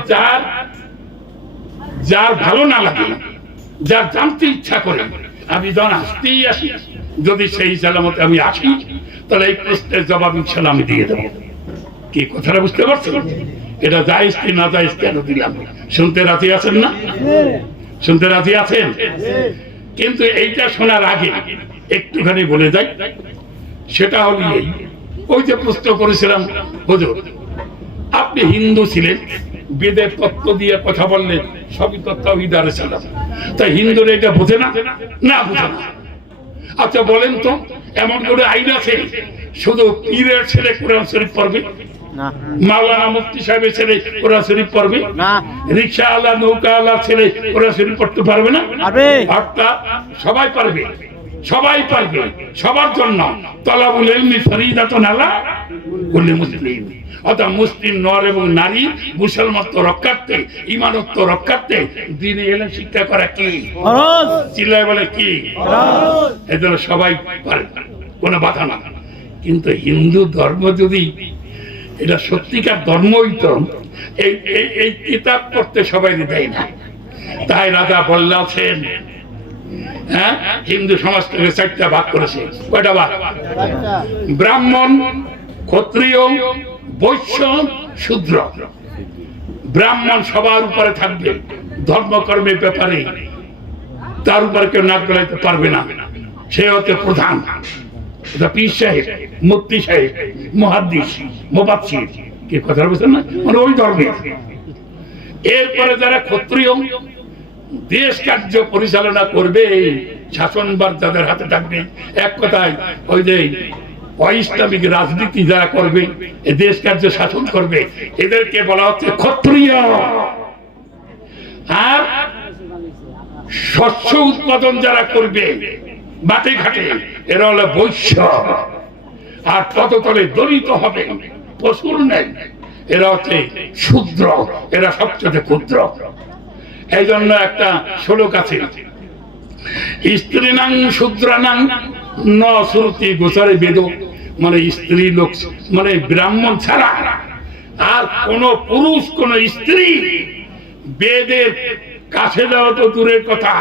যার ভালো না লাগে, যার জানতে ইচ্ছা করে, আমি যখন আসতেই আসি, যদি সেই সালামতে আমি আসি, তাহলে এই প্রশ্নের জবাব ইনশাআল্লাহ আমি দিয়ে দেবো। কি কথাটা বুঝতে পারছেন? এটা জায়েজ কি না জায়েজ কেন দিলাম? শুনতে রাজি আছেন না? শুনতে রাজি আছেন? কিন্তু এইটা শোনার আগে একটুখানি বলে যাই, সেটা হল ওই যে প্রশ্ন করেছিলাম, হুজুর আপনি হিন্দু ছিলেন, বেদের তত্ত্ব দিয়ে কথা বললেন, সবই তো তাওহীদ আর সালাত, তাই হিন্দুরা এটা বোঝে না? না বোঝে না। আচ্ছা বলেন তো, এমন করে আইন আছে শুধু পীরের ছেলে কোরআন শরীফ পড়বে? মাওলানা মুফতি সাহেবের ছেলে কোরআন শরীফ পড়বে? রিক্সা আলা নৌকা আলা ছেলে কোরআন শরীফ পড়তে পারবে না? অর্থাৎ সবাই পারবে, সবাই পারবে, সবার জন্য তলাবুল ইলমি ফরিদাতুন আলা কুল্লি মুসলিম। অর্থাৎ মুসলিম নর এবং নারী মুসলমানত্ব রক্ষার্থে, ইমানত্ব রক্ষার্থে দ্বীনে ইলম শিক্ষা করা কি ফরজ। চিল্লায় বলে কি ফরজ। এজন্য সবাই পারে, কোনো বাধা না। কিন্তু হিন্দু ধর্ম যদি এটা সত্যিকার ধর্ম হইতো, এই এই কিতাব পড়তে সবাই দেয় না। তাই রাজা বল্লাল সেন হ্যাঁ হিন্দু সমাজটাকে 4টা ভাগ করেছে। কয়টা ভাগ? ব্রাহ্মণ, ক্ষত্রিয়, বৈশ্য, শূদ্র। ব্রাহ্মণ সবার উপরে থাকবে, ধর্মকর্মের ব্যাপারে তার উপরে কেউ নাক গলাইতে পারবে না, সে হচ্ছে প্রধান। পীর সাহেব, মুফতি সাহেব, মুহাদ্দিস, মুফাসসির, কি কথা বলছেন না, মানে ওই ধর্মের। এরপরে যারা ক্ষত্রিয়, দেশ কার্য পরিচালনা করবে, শাসনভার যাদের হাতে থাকবে, এক কথায় ওই যে অইসলামিক রাজনীতি যারা করবে, এই দেশ কার্য শাসন করবে, এদেরকে বলা হচ্ছে ক্ষত্রিয়। আর শস্য উৎপাদন যারা করবে মাঠে ঘাটে, এরা হলো বৈশ্য। আর তততলে দলিত হবে, পশুর নেই, এরা হচ্ছে শূদ্র, এরা সবচেয়ে ক্ষুদ্র। এই জন্য একটা শ্লোক আছে, স্ত্রীনাং শূদ্রানাং ন শ্রুতি গোচরে বেদ, মানে স্ত্রী লোক মানে ব্রাহ্মণ ছাড়া আর কোন পুরুষ, কোন স্ত্রী বেদের কাছে যাওয়া তো দূরের কথা,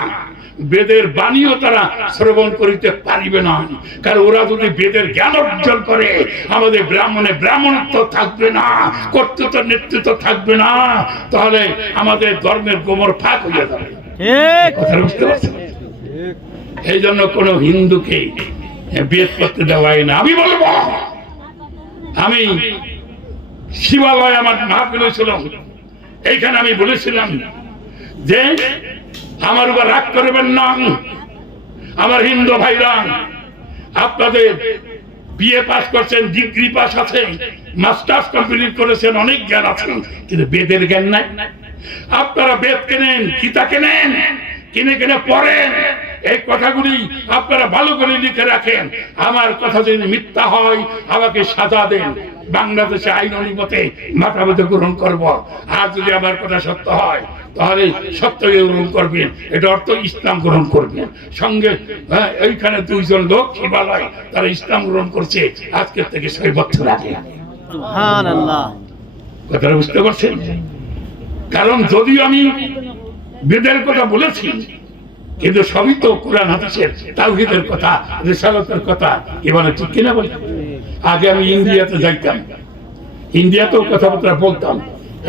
বেদের বাণীও তারা শ্রবণ করিতে পারিবে না। কারণ ওরা যদি বেদের জ্ঞান অর্জন করে, আমাদের ব্রাহ্মণে ব্রাহ্মণত্ব থাকবে না, কর্তৃত্ব নেতৃত্ব থাকবে না, তাহলে আমাদের ধর্মের গোমর ফাঁক হয়ে যাবে। কথা বুঝতে পারছেন? এই জন্য কোন হিন্দুকে বেদ করতে দেওয়া হয় না। আমি বলবো, আমি শিবালয় আমার মাহফিল ছিল, এইখানে আমি বলেছিলাম যে আমার উপর রাগ করবেন না আমার হিন্দু ভাইরা, আপনাদের বিএ পাস করছেন, ডিগ্রি পাস আছে, মাস্টার্স কমপ্লিট করেছেন, অনেক জ্ঞান আছে, কিন্তু বেদের জ্ঞান নাই। আপনারা বেদ কেনেন, গীতা কেনেন, কিনে কিনে পড়েন, এই কথাগুলি আপনারা ভালো করে লিখে রাখেন। আমার কথা যদি মিথ্যা হয় আমাকে সাজা দেন, বাংলাদেশে আইন অনুমতে মাথা পেতে গ্রহণ করব। আর যদি আমার কথা সত্য হয় তাহলে সত্যকে গ্রহণ করবেন, এটা অর্থ ইসলাম গ্রহণ করবেন। সঙ্গে এইখানে 2 জন লোক শিবালয়, তারা ইসলাম গ্রহণ করছে আজকের থেকে 6 বছর আগে। সুবহানাল্লাহ। কথাটা বুঝতে পারছেন? কারণ যদিও আমি বেদের কথা বলেছি, কিন্তু সবই তো কোরআন হাদিসের তাওহীদের কথা, রিসালাতের কথা, এবারে ঠিক কিনা বলি? আগে আমি ইন্ডিয়াতে যাইতাম, ইন্ডিয়াতেও কথাবার্তা বলতাম,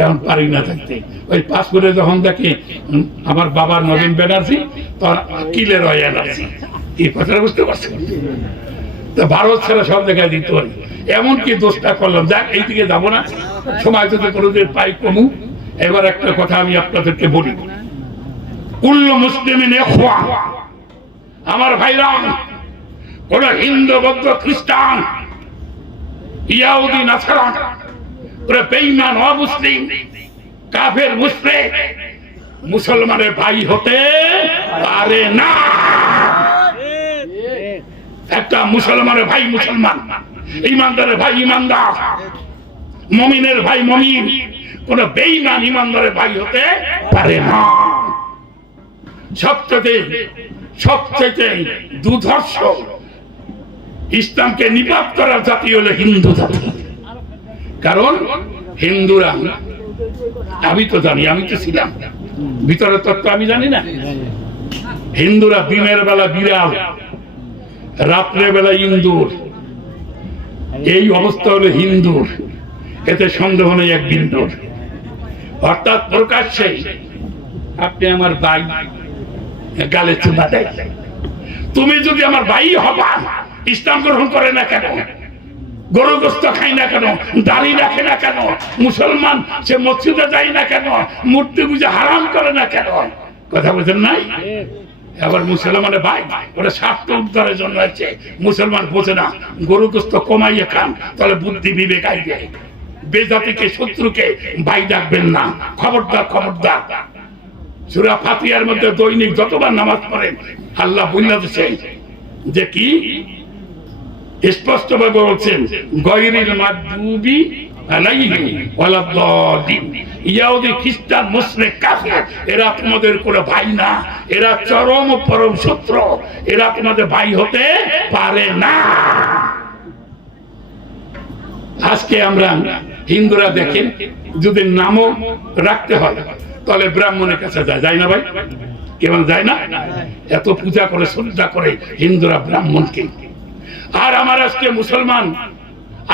এখন পারি না থাকতে। ওই পাসপোর্টে যখন দেখি আমার বাবার নবীন ব্যানার্জি, তখন কিলের হয় এনার্জি। এই কথাটা বুঝতে পারছেন? তো ভারত ছাড়া সব জায়গায় দিতে পারি। এমনকি দোষটা করলাম, যাক এইদিকে যাবো না, সময় যদি কোনোদিন পাই কমু। এবার একটা কথা আমি আপনাদেরকে বলি, কুল্লু মুসলিমিন ইখওয়া, আমার ভাইরা, কোন হিন্দু, বৌদ্ধ, খ্রিস্টান, ইহুদি, নাসারা, ওরা বেঈমান, অমুসলিম, কাফের, মুশরিক মুসলমানের ভাই হতে পারে না। একটা মুসলমানের ভাই মুসলমান, ইমানদারের ভাই ইমানদার, মুমিনের ভাই মুমিন, কোন বেঈমান ইমানদারের ভাই হতে পারে না। সবচেয়ে দুর্ধর্ষ ইসলামকে নিপাত করার জাতি হলো হিন্দু জাতি। কারণ হিন্দুরা, আমি তো জানি, আমি তো ছিলাম, ভিতরের তত্ত্ব আমি জানি না। হিন্দুরা দিনের বেলা বিড়াল, রাত্রে বেলা ইন্দুর, এই অবস্থা হলো হিন্দুর, এতে সন্দেহ নেই এক বিন্দুর। অর্থাৎ প্রকাশ্যে আপনি আমার ভাই, গালে চুমা দেয়, তুমি যদি আমার ভাই হবা, ইসলাম গ্রহণ করে না কেন, গরু গোস্ত খাই না কেন, দাড়ি রাখে না কেন, মুসলমান সে মসজিদে যায় না কেন, মূর্তি পূজা হারাম করে না কেন, কথা বলছেন নাই? আবার মুসলমানের ভাই, ওরা স্বার্থ উদ্ধারের জন্য আছে, মুসলমান বোঝে না, গরু গোস্ত কমাইয়ে খান, তাহলে বুদ্ধি বিবেক আইবে। বেজাতিকে, শত্রুকে ভাই ডাকবেন না, খবরদার, খবরদার। সূরা ফাতিহার মধ্যে দৈনিক যতবার নামাজ পড়েন, আল্লাহ বলে দিয়েছেন যে কি স্পষ্টভাবে বলছেন, গয়রিল মাগদুবি আলাইহিম ওয়ালাদ-দাল্লিন, ইহুদি খ্রিস্টান মুশরিক কাফের এরা তোমাদের কোনো ভাই না, এরা চরম পরম শত্রু, এরা তোমাদের ভাই হতে পারে না। আজকে আমরা হিন্দুরা দেখেন যদি নামও রাখতে হয় তাহলে ব্রাহ্মণের কাছে যায় না ভাই? কেমন যায় না? এত পূজা করে শ্রদ্ধা করে হিন্দুরা ব্রাহ্মণকে। আর আমার আজকে মুসলমান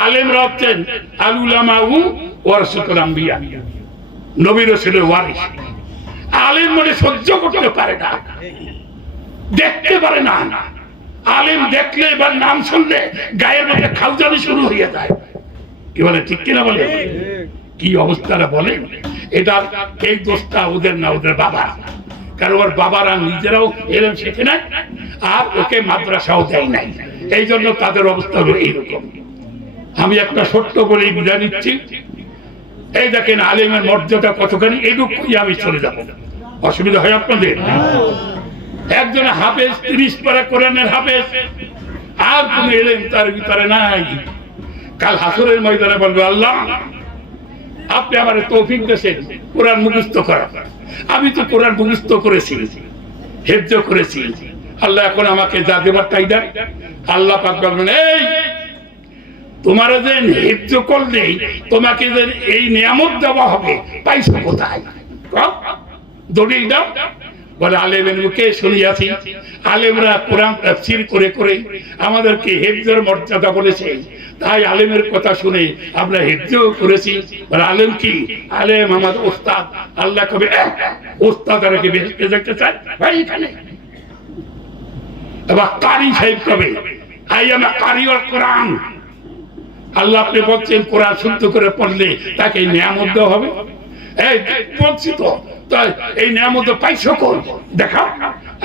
আলেমরা হচ্ছেন আল উলামাউ ওয়ারাসাতুল আম্বিয়া, নবী রাসূলের ওয়ারিস। আলেম মানে সহ্য করতে পারে না, দেখতে পারে না। আলেম দেখলে বা নাম শুনলে গায়ের মধ্যে খাউজানি শুরু হয়ে যায়। কি বলে, ঠিক কিনা বলে? কি অবস্থাটা বলে? এটা এই দোষটা ওদের না, ওদের বাবা। কারণ ওর বাবারা নিজেরাও এলেম শেখে নাই আর ওকে মাদ্রাসাও দেয় নাই, এই জন্য তাদের অবস্থা হলো এইরকম। আমি একটা ছোট্ট বলে বিদায় নিচ্ছি। এই দেখেন আলেমের মর্যাদা কতখানি, এইটুকুই আমি চলে যাব। অসুবিধা হয় আপনাদের? একজন হাফেজ 30 পারা কোরআনের হাফেজ, আর কোন এলেম তার ভিতরে নাই। কাল হাসরের ময়দানে বলবে, আল্লাহ আপনি আমার তৌফিক দিয়েছেন কোরআন মুখস্থ করা। আমি তো কোরআন মুখস্থ করেছি, হেফজ করেছি। আল্লাহ এখন আমাকে যা দেবার তাই দেন। আল্লাহ পাক বলবেন, এই তোমার যে হেফজ করলে তোমাকে যে এই নিয়ামত দেওয়া হবে পাইছো কোথায়? দৌড়েই দাও। বলে আলেমের মুখে শুনিয়াছি, আলেমরা কোরআন তাফসীর করে করে আমাদেরকে হেফজের মর্যাদা বলেছে, তাই আলেমের কথা শুনে আমরা হেফজও করেছি। বলে আলেম কি? আলেম আমাদের ওস্তাদ। আল্লাহ কবে ওস্তাদারকে বেহেশতে দেখতে চায় ভাই এখানে। এবার কারি সাহেব কবে, আই এম কারি অফ কোরআন। আল্লাহ আপনি বলছেন কোরআন শুদ্ধ করে পড়লে তাকে নিয়ামত দেওয়া হবে। এই বলছি তো, তাই এই নিয়ামত পাইছো কোন? দেখাও।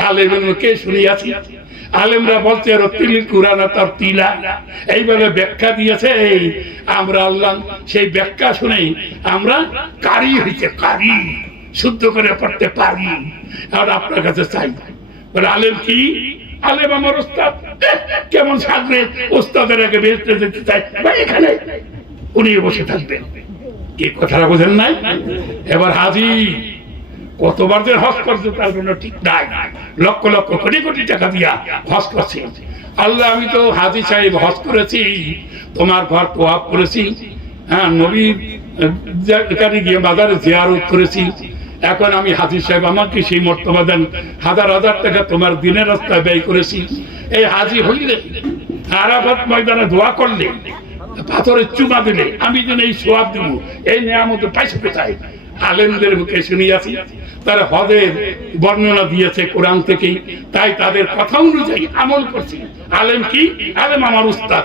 আলেমের মুখে শুনিয়াছি, আলেমরা বলছে রতিল কুরআন তারতিলা, এইভাবে ব্যাখ্যা দিয়েছে। আমরা আল্লাহ সেই ব্যাখ্যা শুনে আমরা কারি হইতে, কারি শুদ্ধ করে পড়তে পারি। আর আপনার কাছে চাই, বলে আলেম কি? আলেম আমার ওস্তাদ। কেমন সাজবে? ওস্তাদের আগে বেহেশতে যেতে চাই ভাই এখানে, উনি বসে থাকবেন। কি কথাটা বোঝেন নাই? এবার হাজি কতবার যে হজ করছে তার জন্য ঠিক নাই, লক্ষ লক্ষ কোটি কোটি টাকা দিয়া হজ করছে। আল্লাহ আমি তো হাজি সাহেব হজ করেছি, তোমার ঘর তোয়াফ করেছি, হ্যাঁ নবীর এখানে গিয়ে বাজারে জিয়ারত করেছি। এখন আমি হাজি সাহেব, আমাকে সেই মর্তবা দেন। হাজার হাজার টাকা তোমার দিনের রাস্তায় ব্যয় করেছি। এই হাজি হইলে আরাফাত ময়দানে দোয়া করলে, পাথরের চুমা দিলে আমি যেন এই সোয়াব দেব, এই নিয়ামত পাইছো কোথায়? আলেমদের মুখে শুনিয়াছি, তারা হজের বর্ণনা দিয়েছে কোরআন থেকেই, তাই তাদের কথা অনুযায়ী আমল করছি। আলেম কি? আলেম আমার উস্তাদ।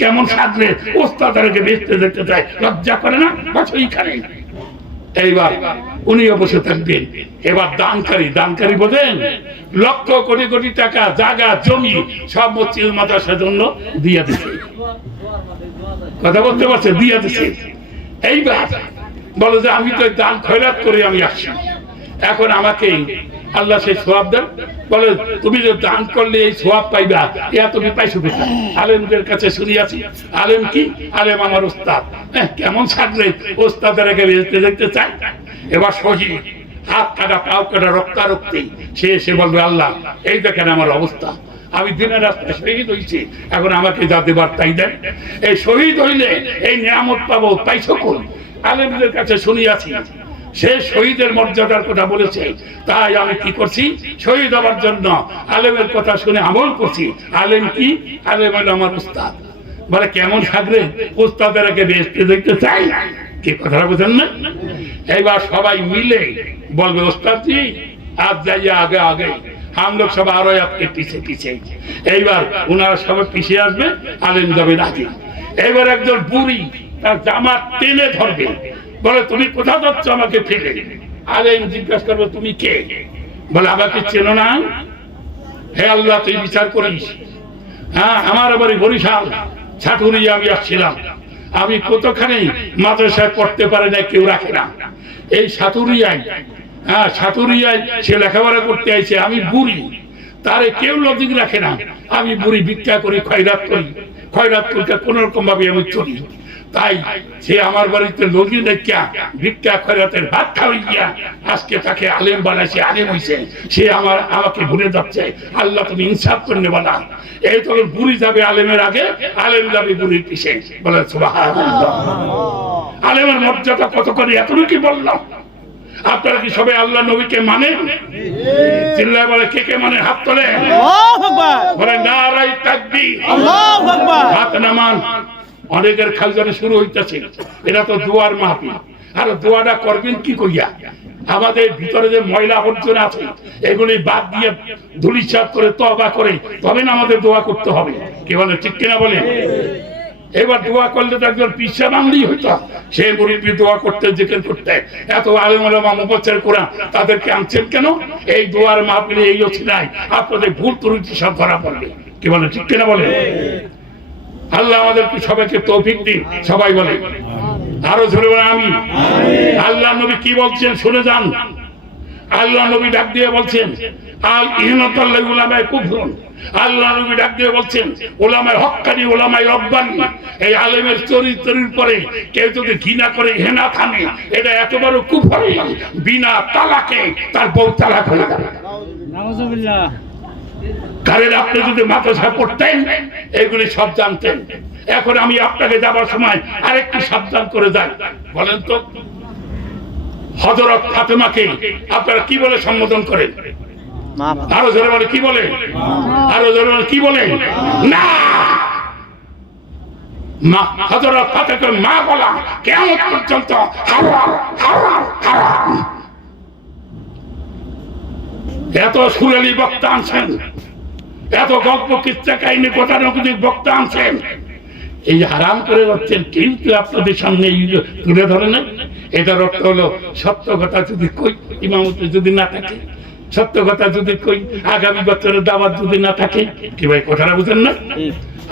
কেমন সাজলে উস্তাদ তাদেরকে বেচতে দেখতে চায়, লজ্জা করে না? বসো এইখানে। এইবার উনিও বসে থাকবেন। এবার দানকারী, দানকারী বোঝেন? লক্ষ কোটি কোটি টাকা, জায়গা, জমি সব মসজিদ মাদ্রাসার জন্য দিয়ে দিচ্ছে। কথা বলতে পারছে? দিয়ে দিচ্ছে। এইবার বলো যে আমি তো দান খয়রাত করে আমি আসছি, এখন আমাকে আল্লাহ সেই সোয়াব দেন। বলে তুমি যে দান করলে এই সোয়াব পাইবা, ইয়া তুমি পাইছো কোথায়? আলেমদের কাছে শুনিয়াছি। আলেম কি? আলেম আমার উস্তাদ। কেমন সাজলে উস্তাদের আগে বেহেশতে দেখতে চাই। এবার শহীদ, হাত কাটা, পাও কাটা, রক্তারক্তি, সে এসে বলবে আল্লাহ এই দেখেন আমার অবস্থা, আমি দিনের রাস্তায় শহীদ হয়েছি, এখন আমাকে যা দেবার তাই দেন। এই শহীদ হইলে এই নিয়ামত পাবো, পাইছো কোন? আলেমদের কাছে শুনিয়াছি, সে শহীদের মর্যাদার কথা বলেছে, তাই আমি কি করছি? শহীদ হবার জন্য আলেমের কথা শুনে আমল করছি। আলেম কি? আলেম হলো আমার উস্তাদ। বলে কেমন থাকলে উস্তাদের আগে বেহেশতে দেখতে চাই। কি কথাটা বোঝেন না? এইবার সবাই মিলে বলবে ওস্তাদ জি আজ যাইয়া আগে আগে, हम लोग सब आ रहे हैं आपके पीछे पीछे। এইবার ওনারা সবাই পিছিয়ে আসবে, আলেম যাবে আগে। এবার একজন বুড়ি তার জামা টেনে ধরবে, বলে তুমি কোথায় যাচ্ছ আমাকে ফেলে? আলেম জিজ্ঞাসা করবে তুমি কে? বলে আমাকে চেনো না? হে আল্লাহ তুই বিচার করিস। হ্যাঁ আমার বাড়ি বরিশাল, ছাটুরিয়া আমি আসছিলাম। আমি কতখানি মাদ্রাসায় পড়তে পারে না, কেউ রাখে না। এই ছাটুরিয়ায়, হ্যাঁ ছাটুরিয়ায় সে লেখাপড়া করতে আইছে। আমি বুড়ি, তারে কেউ লজিক রাখে না। আমি বুড়ি ভিক্ষা করি, খয়রাত করি, খয়রাত করতে কোন রকম ভাবে আমি চলি। তাই সে আমার বাড়িতে লোকই দেখা ভিক্ষা খয়রাতের ভাত খাওয়াইয়া আজকে তাকে আলেম বানাইছে, আলেম হইছে, সে আমাকে ভুলে যাচ্ছে। আল্লাহ তুমি ইনসাফ করে বলা। এই তখন বুড়ি যাবে আলেমের আগে, আলেম যাবে বুড়ির পিছে। বলে সুবহানাল্লাহ। আলেমের মর্যাদা কত করে এতটুকু বললাম। আপনারা কি সবাই আল্লাহ নবীকে মানেন? চিল্লায় বলে কে কে মানে? হাত তোলে। আল্লাহু আকবার। বলে নারায়ে তাকবীর। আল্লাহু আকবার। হাত নামান। অনেকের খালজারে শুরু হইতেছে, এটা তো দোয়ার মাহফিল। আর দোয়াটা করবেন কি কইয়া? আমাদের ভিতরে যে ময়লা আবর্জনা আছে এগুলি বাদ দিয়ে ধুলিসাৎ করে তওবা করে তবে না আমাদের দোয়া করতে হবে। কি বলে, ঠিক কিনা বলে? এবার দোয়া করলে তো একজন পিসা বান্ধি হইতো, সে মুরিদি দোয়া করতে, জিকির করতে। এত আলেম ওলামা মুফাসসির কোরআন তাদেরকে আনছেন কেন? এই দোয়ার মাহফিলে এই অছিলায় আপনাদের ভুল ত্রুটি সব ধরা পড়বে। কি বলে, ঠিক কিনা বলে? আল্লাহ আমাদেরকে সবাইকে তৌফিক দিন। সবাই বলে আরো জোরে বলে আমিন। আল্লাহ নবী কি বলছেন শুনে যান। আল্লাহ নবী ডাক দিয়ে বলছেন আল ইহনাতাল্লাহি উলামায়ে কুফরুন। আল্লাহ নবী ডাক দিয়ে বলছেন উলামায়ে হক্কানি, উলামায়ে রব্বানি। এই আলেমের চরিত্রের পরে কেউ যদি ঘৃণা করে, হেনা থামে, এটা এত বড় কুফর, বিনা তালাকে তার বউ তালাক হয়ে যাবে। নাউজুবিল্লাহ। কারণ আপনি যদি মাদ্রাসা পড়তেন এগুলি সব জানতেন। এখন আমি আপনাকে যাবার সময় আরেকটু সাবধান করে যাই। বলেন তো হযরত ফাতেমাকে আপনারা কি বলে সম্বোধন করেন? আরো জোরে বলে কি বলে? আরো জোরে বলে কি বলে? না, মা হযরত ফাতেমাকে মা বলা কিয়ামত পর্যন্ত হারাম, হারাম, হারাম। এত সুরেলি বক্তা আনছেন, এত গল্প কিচ্ছা কাহিনী গতানুগতিক বক্তা আনছেন, এই হারাম করে যাচ্ছেন, কিন্তু আপনাদের সামনে তুলে ধরে না। এটার অর্থ হলো সত্য কথা যদি কই, ইমামতে যদি না থাকে, সত্য কথা যদি কই, আগামী বছরের দাওয়াত যদি না থাকে। কি ভাই কথাটা বুঝেন না?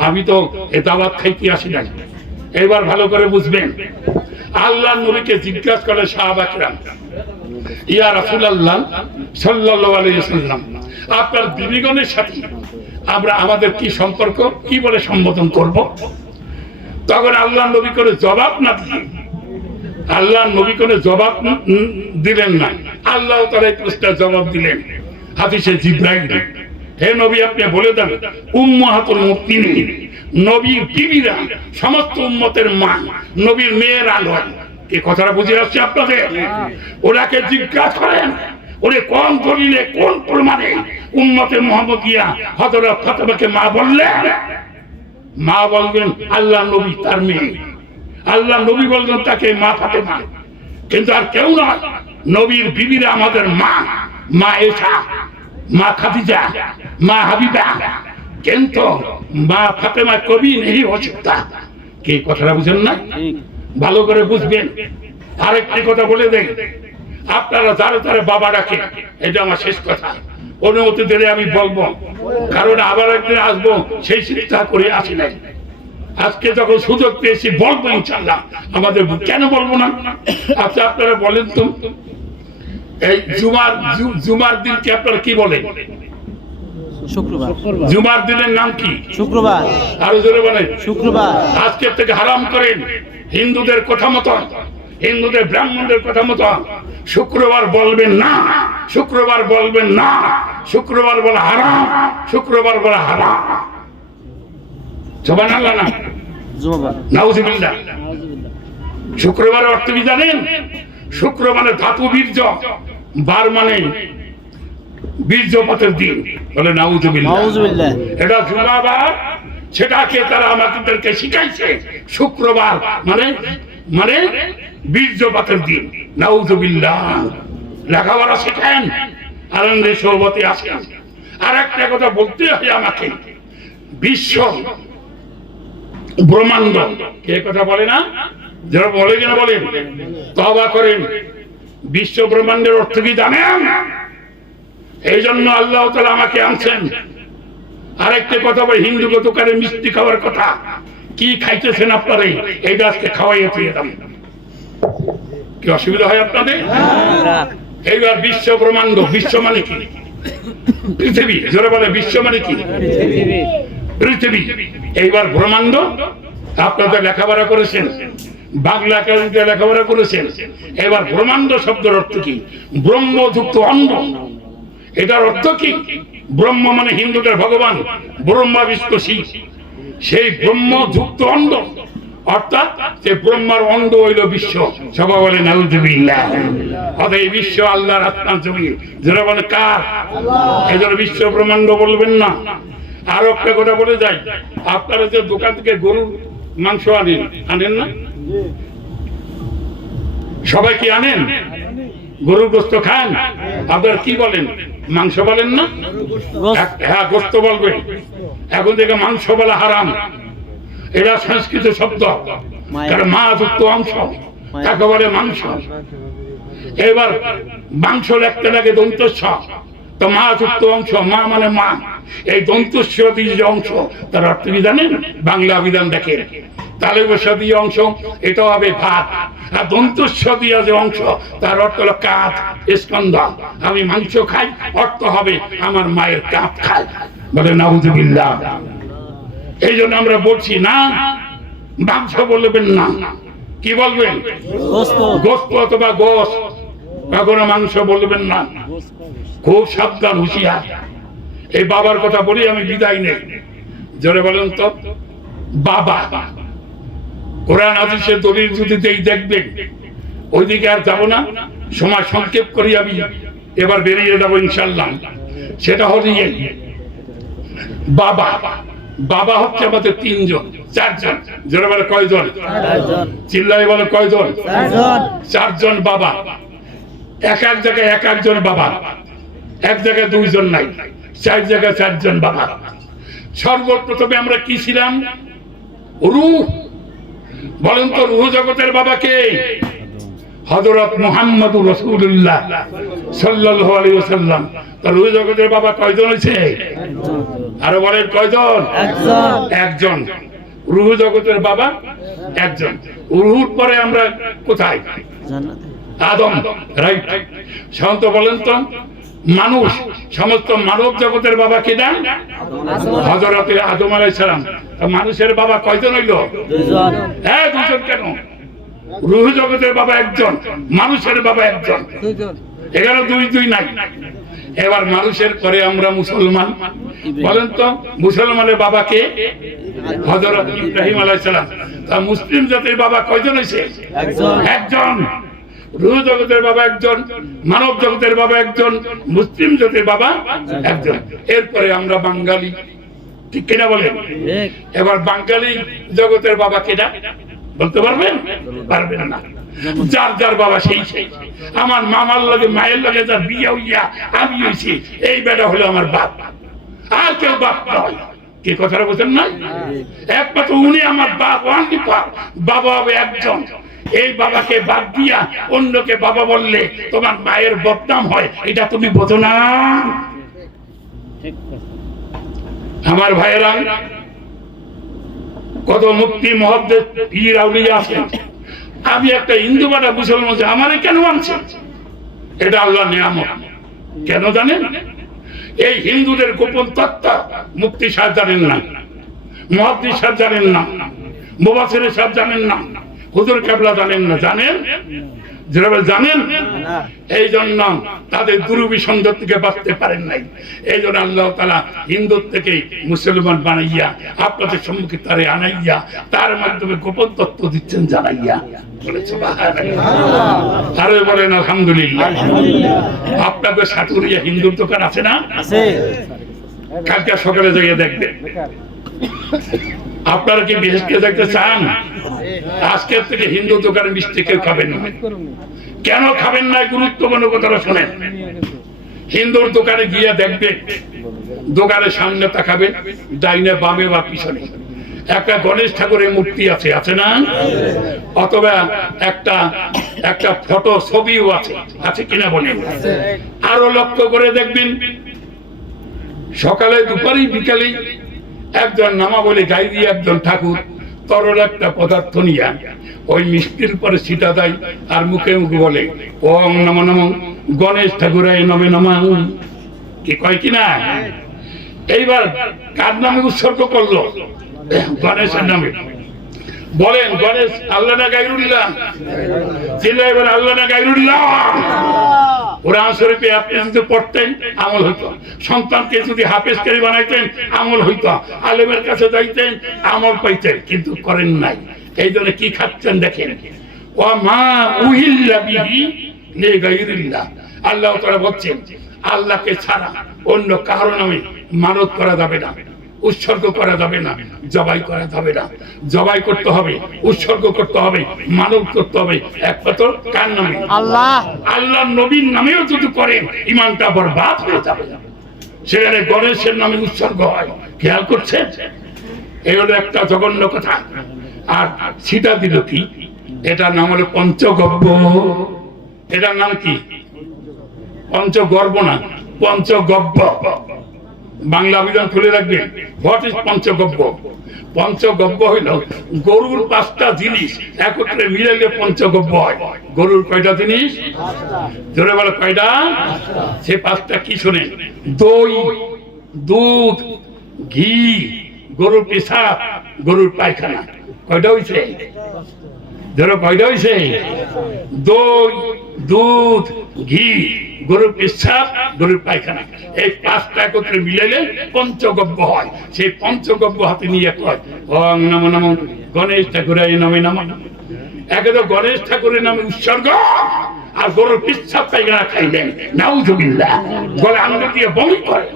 আমি তো এ দাওয়াত খাইতে আসি নাই। এবার ভালো করে বুঝবেন। আল্লাহ নবীকে জিজ্ঞাসা করে সাহাবা কিরাম, ইয়া রাসূলুল্লাহ সাল্লাল্লাহু আলাইহি ওয়াসাল্লাম, আপনার বিবিগণের সাথে আমরা আমাদের কি সম্পর্ক, কি বলে সম্বোধন করব? তখন আল্লাহ নবী করে জবাব না দিয়ে, আল্লাহ নবী করে জবাব দিলেন না। আল্লাহ তাআলা এই প্রশ্নের জবাব দিলেন হাদিসে জিবরাইল, হে নবী আপনি বলে দেন উম্মাহাতুল মুমিনিন, নবীর বিবিরা সমস্ত উম্মতের মা, নবীর মেয়েরা নয়। এই কথাটা বুঝে আসছে আপনাদের? ওনাকে জিজ্ঞাসা করেন ওরে কোন দলিলে, কোন প্রমাণে উম্মতে মুহাম্মদিয়া হযরত ফাতেমাকে মা বললেন? মা বলবেন আল্লাহ নবী তার মেয়ে, আল্লাহ নবী বলবেন তাকে মা ফাতেমা, কিন্তু আর কেউ নয়। নবীর বিবিরা আমাদের মা, মা এসা, মা খাদিজা, মা হাবিবা, কিন্তু মা ফাতেমা কবি নেই হো सकता। কি কথাটা বুঝেন না? ভালো করে বুঝবেন। আরেকটি কথা বলে দেন, আপনারা যারা যারা বাবা ডাকে, এটা আমার শেষ কথা, অনুমতি দিলে আমি বলবো, কারণ আবার একদিন আসবো সেই চিন্তা করে আসি নাই। আজকে যখন সুযোগ পেয়েছি বলবো ইনশাআল্লাহ। আমাদের কেন বলবো না? আচ্ছা আপনারা বলেন তো, এই জুমার দিনকে আপনারা কি বলেন? শুক্রবার। জুমার দিনের নাম কি? শুক্রবার। আরো জোরে বলেন শুক্রবার। আজকের থেকে হারাম করেন। হিন্দুদের কথা মতো, হিন্দুদের ব্রাহ্মণদের কথা মতো শুক্রবার বলবেন না, শুক্রবার বলবেন না, শুক্রবার বলা হারাম, শুক্রবার বলা হারাম। সুবহানাল্লাহ না? নাউজুবিল্লাহ। শুক্রবারের অর্থ কি জানেন? শুক্র মানে ধাতু বীর্য, বার মানে বীর্যপাতের দিন। বলে নাউজুবিল্লাহ। এটা জুমাবার, সেটাকে তারা আমাদেরকে শিখাইছে। শুক্রবার মানে মানে বীর্যপাতের দিন। নাউজুবিল্লাহ। লেখাপড়া শেখেন, আনন্দে সৌবতে আসেন। আর একটা কথা বলতে হয় আমাকে, বিশ্ব ব্রহ্মাণ্ড, কে কথা বলে না? যারা বলে কিনা বলেন, তওবা করেন। বিশ্ব ব্রহ্মাণ্ডের অর্থ কি জানেন? এই জন্য আল্লাহ তাআলা আমাকে আনছেন। আরেকটা কথা বলে, হিন্দু দোকানে মিষ্টি খাওয়ার কথা, কি খাইতেছেন আপনারা? এইটা আজকে খাওয়াইয়া দিয়ে দাম। কি অসুবিধা হয় আপনাদের? এইবার বিশ্ব ব্রহ্মাণ্ড, বিশ্ব মানে কি? পৃথিবী, জোরে বলে বিশ্ব মানে কি? পৃথিবী। এইবার ব্রহ্মাণ্ড, আপনাদের লেখাপড়া করেছেন, বাংলা একাডেমিতে লেখাপড়া করেছেন। এবার ব্রহ্মাণ্ড শব্দের অর্থ কি? ব্রহ্মযুক্ত অণ্ড। এটার অর্থ কি? ব্রহ্ম মানে হিন্দুদের ভগবান ব্রহ্মা বিষ্ণু শিব, সেই ব্রহ্মযুক্ত অণ্ড, অর্থাৎ যে ব্রহ্মার অণ্ড হইল বিশ্ব। সবাই বলে নাউযুবিল্লাহ। অতএব এই বিশ্ব আল্লাহর আত্মার জমি, যারা বলে কার? এদের বিশ্ব ব্রহ্মাণ্ড বলবেন না। আরো একটা কথা বলে যাই, আপনারা যে দোকান থেকে গরুর মাংস আনেন না? সবাই কি আনেন? গরুর গোস্ত খান? আপনারা কি বলেন? মাংস বলেন না? হ্যাঁ, গোস্ত বলবেন। এখন থেকে মাংস বলা হারাম। এটা সংস্কৃত শব্দ, কারণ মা যুক্ত অংশ, তাকে বলে মাংস। এবার মাংস লিখতে লাগে দন্তস্ব, তো মা যুক্ত অংশ, মা মানে মা, এই দন্তস্ব দিয়ে যে অংশ, তার অর্থ কি জানেন? বাংলা বিধান দেখেন, তালে বসা দিয়ে অংশ, এটা হবে ভাত। আর দন্তস্ব দিয়ে যে অংশ, তার অর্থ হলো কাঁধ, স্কন্ধ। আমি মাংস খাই, অর্থ হবে আমার মায়ের কাঁধ খাই। বলে নাউযুবিল্লাহ। এই জন্য আমরা বলছি না, মাংস বলবেন না, কি বলবেন? গোস্ত অথবা গোস, কখনো মাংস বলবেন না। খুব সাবধান, হুঁশিয়ার। এই বাবার কথা বলি, আমি বিদায় নেই। জোরে বলেন তো বাবা। কোরআন হাদিসের দলিল যদি দেখবেন, ওইদিকে আর যাবো না, সময় সংক্ষেপ করি, আমি এবার বেরিয়ে যাবো ইনশাল্লাহ। সেটা হলো বাবা। বাবা হচ্ছে আমাদের তিনজন, চারজন। জোরে বলে কয়জন? চিল্লাই বলে কয়জন? চারজন বাবা। এক এক জায়গায় এক একজন বাবা, এক জায়গায় দুইজন নাই, চার জায়গায় চারজন বাবা। সর্বপ্রথমে আমরা কি ছিলাম? রূহ। বলেন তো রূহ জগতের বাবা কে? হযরত মুহাম্মদুর রাসূলুল্লাহ সাল্লাল্লাহু আলাইহি ওয়াসাল্লাম। তার রূহ জগতের বাবা কয়জন হয়েছে? আরো বলেন কয়জন? একজন। রূহ জগতের বাবা একজন। রূহর পরে আমরা কোথায়? আদম, রাইট। শান্ত বলেন তো মানুষ, সমস্ত মানব জগতের বাবা কে দেন? হযরত আদম আলাইহিস সালাম। মানুষের বাবা কয়জন হইল? দুইজন। হ্যাঁ, দুইজন। কেন? রূহ জগতের বাবা একজন, মানুষের বাবা একজন। এখানে দুই দুই নাই। এবার মানুষের পরে আমরা মুসলমান। বলেন তো মুসলমানের বাবা কে? হযরত ইব্রাহিম আলাইহিস সালাম। তা মুসলিম জাতির বাবা কয়জন হয়েছে? একজন। রূহ জগতের বাবা একজন, মানব জগতের বাবা একজন, মুসলিম জাতির বাবা একজন। এরপরে আমরা বাঙালি, ঠিক কিনা বলেন? এবার বাঙালি জগতের বাবা কেডা বলতে পারবেন? পারবেন না। যার যার বাবা সেই সেই। আমার মামার লগে মায়ের লগে যার বিয়ে হইয়া আমি হইছি, এই বেটা হলো আমার বাপ, আর কেউ বাপ নয়। কি কথাটা বলছেন না? একমাত্র উনি আমার বাপ, বাবা হবে একজন। এই বাবাকে বাদ দিয়া অন্যকে বাবা বললে তোমার মায়ের বদনাম হয়, এটা তুমি বোঝো না? আমার ভাইয়েরা, কত মুক্তি মহাদ্দেশ পীর আউলিয়া আছেন। আমি একটা হিন্দু বাটা মুসলমান, আমারে কেন মানছে? এটা আল্লাহর নিয়ামত। কেন জানেন? এই হিন্দুদের গোপন তত্ত্ব মুফতি সাহেব জানেন না, মুহাদ্দিস সাহেব জানেন না, মুফাসসির সাহেব জানেন না, হুজুর কেবলা জানেন না। জানেন? যেভাবে জানেন, এই জন্য তাদের দুর্বিসন্ধ থেকে বাঁচতে পারেন নাই। এই জন্য আল্লাহ তাআলা হিন্দু থেকে মুসলমান বানাইয়া আপনাদের সম্মুখে তারে আনাইয়া তার মাধ্যমে গোপন তত্ত্ব দিচ্ছেন জানাইয়া। আরো বলেন আলহামদুলিল্লাহ। আপনাদের সাটুরিয়া হিন্দুর দোকান আছে না? কালকে সকালে যাইয়ে দেখবেন। আপনারা কি বিশেষকে দেখতে চান? আজকের থেকে হিন্দু দোকানে মিষ্টি কেউ খাবেন না। কেন খাবেন না? গুরুত্বপূর্ণ কথাটা শোনেন। হিন্দুর দোকানে গিয়ে দেখবে, দোকানের সামনে তাকাবেন, ডাইনে বামে বা পিছনে একটা গণেশ ঠাকুরের মূর্তি আছে, আছে না? অথবা একটা ফটো ছবিও আছে, আছে কিনা বলেন? আরো লক্ষ্য করে দেখবেন, সকালে দুপুরে বিকালে একজন নামা বলে গাই দিয়ে একজন ঠাকুর তরল একটা পদার্থ নিয়ে ওই মিষ্টির পরে ছিটা দেয় আর মুখে মুখে বলে ওং নমো নমঃ গণেশ ঠাকুরায় নমে নমঃ। কি কয় কি না? এইবার কার নামে উৎসর্গ করলো? গণেশের নামে। বলেন গণেশ আল্লাহ না গায়রুল্লাহ? চিল্লায় বলেন আল্লাহ না গায়রুল্লাহ? কোরআন শরীফে আপনি যদি পড়তেন আমল হইতো, সন্তানকে যদি হাফেজকারী বানাইতেন আমল হইতো, আলেমের কাছে যাইতেন আমল পাইতেন, কিন্তু করেন নাই। এই জন্য কি খাচ্ছেন দেখেন, ওয়া মা উহিল্লা বিহি লিগাইরিল্লাহ। আল্লাহ তাআলা বলছেন আল্লাহকে ছাড়া অন্য কারো নামে মানত করা যাবে না, উৎসর্গ করা যাবে না, জবাই করা যাবে না। জবাই করতে হবে, উৎসর্গ করতে হবে, মানত করতে হবে একমাত্র কার নামে? আল্লাহ। আল্লাহর নবীর নামেও যদি করেন ঈমানটা বরবাদ হয়ে যাবে। সেখানে গণেশের নামে উৎসর্গ হয়, খেয়াল করছেন? এই হলো একটা জঘন্য কথা। আর সেটা দিল কি? এটার নাম হলো পঞ্চগব্য। এটার নাম কি? পঞ্চগর্ব না, পঞ্চগব্য। বাংলা অভিধান খুলে রাখবেন। What is panchagavya? পঞ্চগব্য হইল গরুর 5টা জিনিস একত্রে মিলাইলে পঞ্চগব্য হয়। গরুর কয়টা জিনিস? জোরে বলে কয়টা? সে 5টা কি শুনেন? দই, দুধ, ঘি, গরুর পেশাব, গরুর পায়খানা। কয়টা হইছে? ধরো কয়টা হইছে? দই, দুধ, ঘি, গরুর পেশাব, গরুর পায়খানা। এই 5টা একত্রে মিলাইলে পঞ্চগব্য হয়। সেই পঞ্চগব্য হাতে নিয়ে কয় ওং নমো নমো গণেশ ঠাকুরায় নমে নমঃ। একে তো গণেশ ঠাকুরের নামে উৎসর্গ, আর গরুর পেশাব পায়খানা খাইলেন নাউজুবিল্লাহ, গলে আঙ্গুল দিয়ে বমি করে।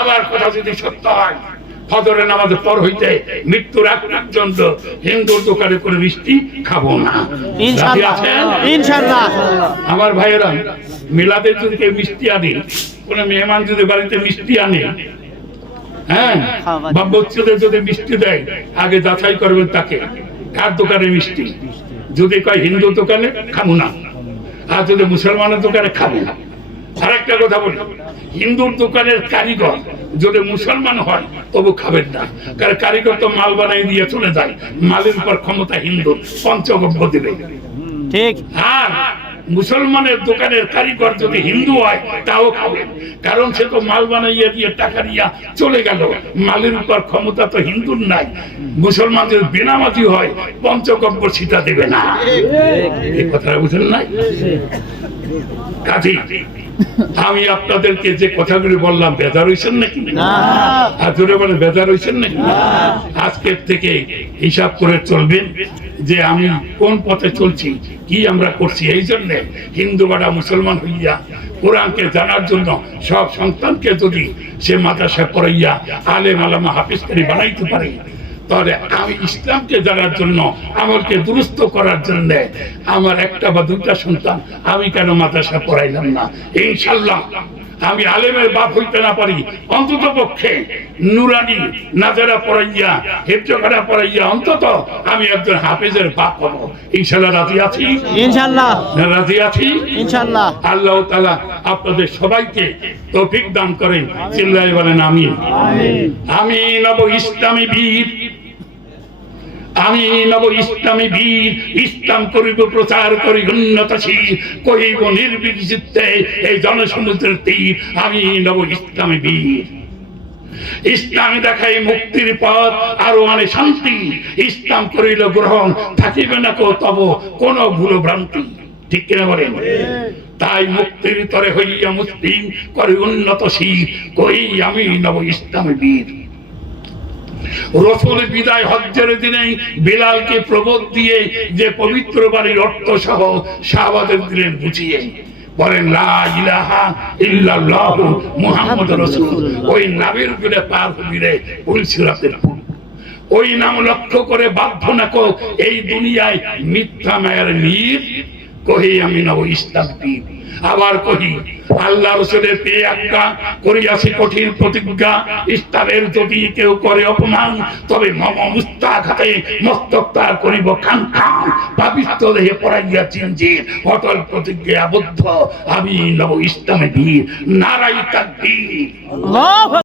আবার কথা যদি সত্য হয়, ফজরের নামাজের পর হইতে মৃত্যুর আগ পর্যন্ত হিন্দুর দোকানে করে মিষ্টি খাবো না। ইনশাআল্লাহ, ইনশাআল্লাহ। আমার ভাইয়েরা, মিলাদে যদি কেউ মিষ্টি আনে, কোন মেহমান যদি বাড়িতে মিষ্টি আনে, হ্যাঁ, বা বচ্চদের যদি মিষ্টি দেয়, আগে যাচাই করবেন তাকে কার দোকানে মিষ্টি। যদি কয় হিন্দু দোকানে, খাবো না। আর যদি মুসলমানের দোকানে, খাবো না। আর একটা কথা বলি, হিন্দুর দোকানের কারিগর যদি মুসলমান হয় তবু খাবেন না, কারণ কারিগর তো মাল বানাই দিয়ে চলে যায়, মালের উপর ক্ষমতা হিন্দুর, পঞ্চগব্য দিবে। ঠিক। আর মুসলমানের দোকানের কারিগর যদি হিন্দু হয় তাও খাবেন, কারণ সে তো মাল বানাইয়া দিয়ে টাকা নিয়ে চলে গেল, মালের উপর ক্ষমতা তো হিন্দুর নাই। মুসলমানদের বেনামাজি হয়, পঞ্চগব্য সেটা দেবে না। এই কথাটা বুঝেন নাই? কাজী আমি আপনাদেরকে যে কথাগুলি বললাম, বেজার হইছেন নাকি? আর জোরে বলে বেজার হইছেন নাকি? আজকের থেকে হিসাব করে চলবেন যে আমি কোন পথে চলছি, কি আমরা করছি। এই জন্য হিন্দু বাড়া মুসলমান হইয়া কোরআনকে জানার জন্য সব সন্তানকে যদি সে মাদ্রাসা পড়াইয়া আলেম আলামা হাফিজকারী বানাইতে পারে, তাহলে আমি ইসলামকে জানার জন্য, আমলকে দুরুস্ত করার জন্য আমার 1টা বা 2টা সন্তান আমি কেন মাদ্রাসা পড়াইলাম না? ইনশাআল্লাহ আমি আলেমের বাপ হইতে না পারি, অন্তত পক্ষে নুরানি নাজারা পড়াইয়া, হেফজখানা পড়াইয়া অন্তত আমি একজন হাফেজের বাপ হব। ইনশাআল্লাহ রাজি আছি? ইনশাআল্লাহ রাজি আছি? ইনশাআল্লাহ। আল্লাহ তাআলা আপনাদের সবাইকে তৌফিক দান করেন। চিল্লায় বলেন আমিন। আমি নব ইসলামী বীর, আমি নব ইসলামী বীর, ইসলাম করিব প্রচার করি উন্নতশীল, কহিব নির্ভীক চিত্তে এই জনসমুদ্রের তীর। আমি নব ইসলামী বীর, ইসলাম দেখাই মুক্তির পথ, আরো আনে শান্তি। ইসলাম করিল গ্রহণ, থাকিবে না কো তব কোন ভুল ভ্রান্তি। ঠিক কিনা বলেন? তাই মুক্তির তরে হইয়া মুসলিম করে উন্নতশীল, কই আমি নব ইসলামী বীর। রসুল বিদায় হজ্জের দিনে বিলালকে প্রবোধ দিয়ে যে পবিত্র বাড়ির অর্থ সহ সাহাবাদের দিলেন বুঝিয়ে, বলেন লা ইলাহা ইল্লাল্লাহ মুহাম্মাদুর রাসূল। ওই নামের উপরে পার হইলে পুলসিরাতের ফুল, ওই নাম লক্ষ্য করে বাধ্য না কো এই দুনিয়ায় মিথ্যা মায়ের নীর, কহি আমি নব ইসলাম বীর। আবার কহি আল্লাহ রসুলের পেয়ে আজ্ঞা করিয়াছি কঠিন প্রতিজ্ঞা, ইসলামের যদি কেউ করে অপমান, তবে মম মুস্তাঘাতে মস্তক তার করিব খান খান। পাপিষ্ঠ দেহে পড়াইয়া চিনজির, অটল প্রতিজ্ঞা আবদ্ধ আমি নব ইসলামে বীর। নারাই তাকবীর।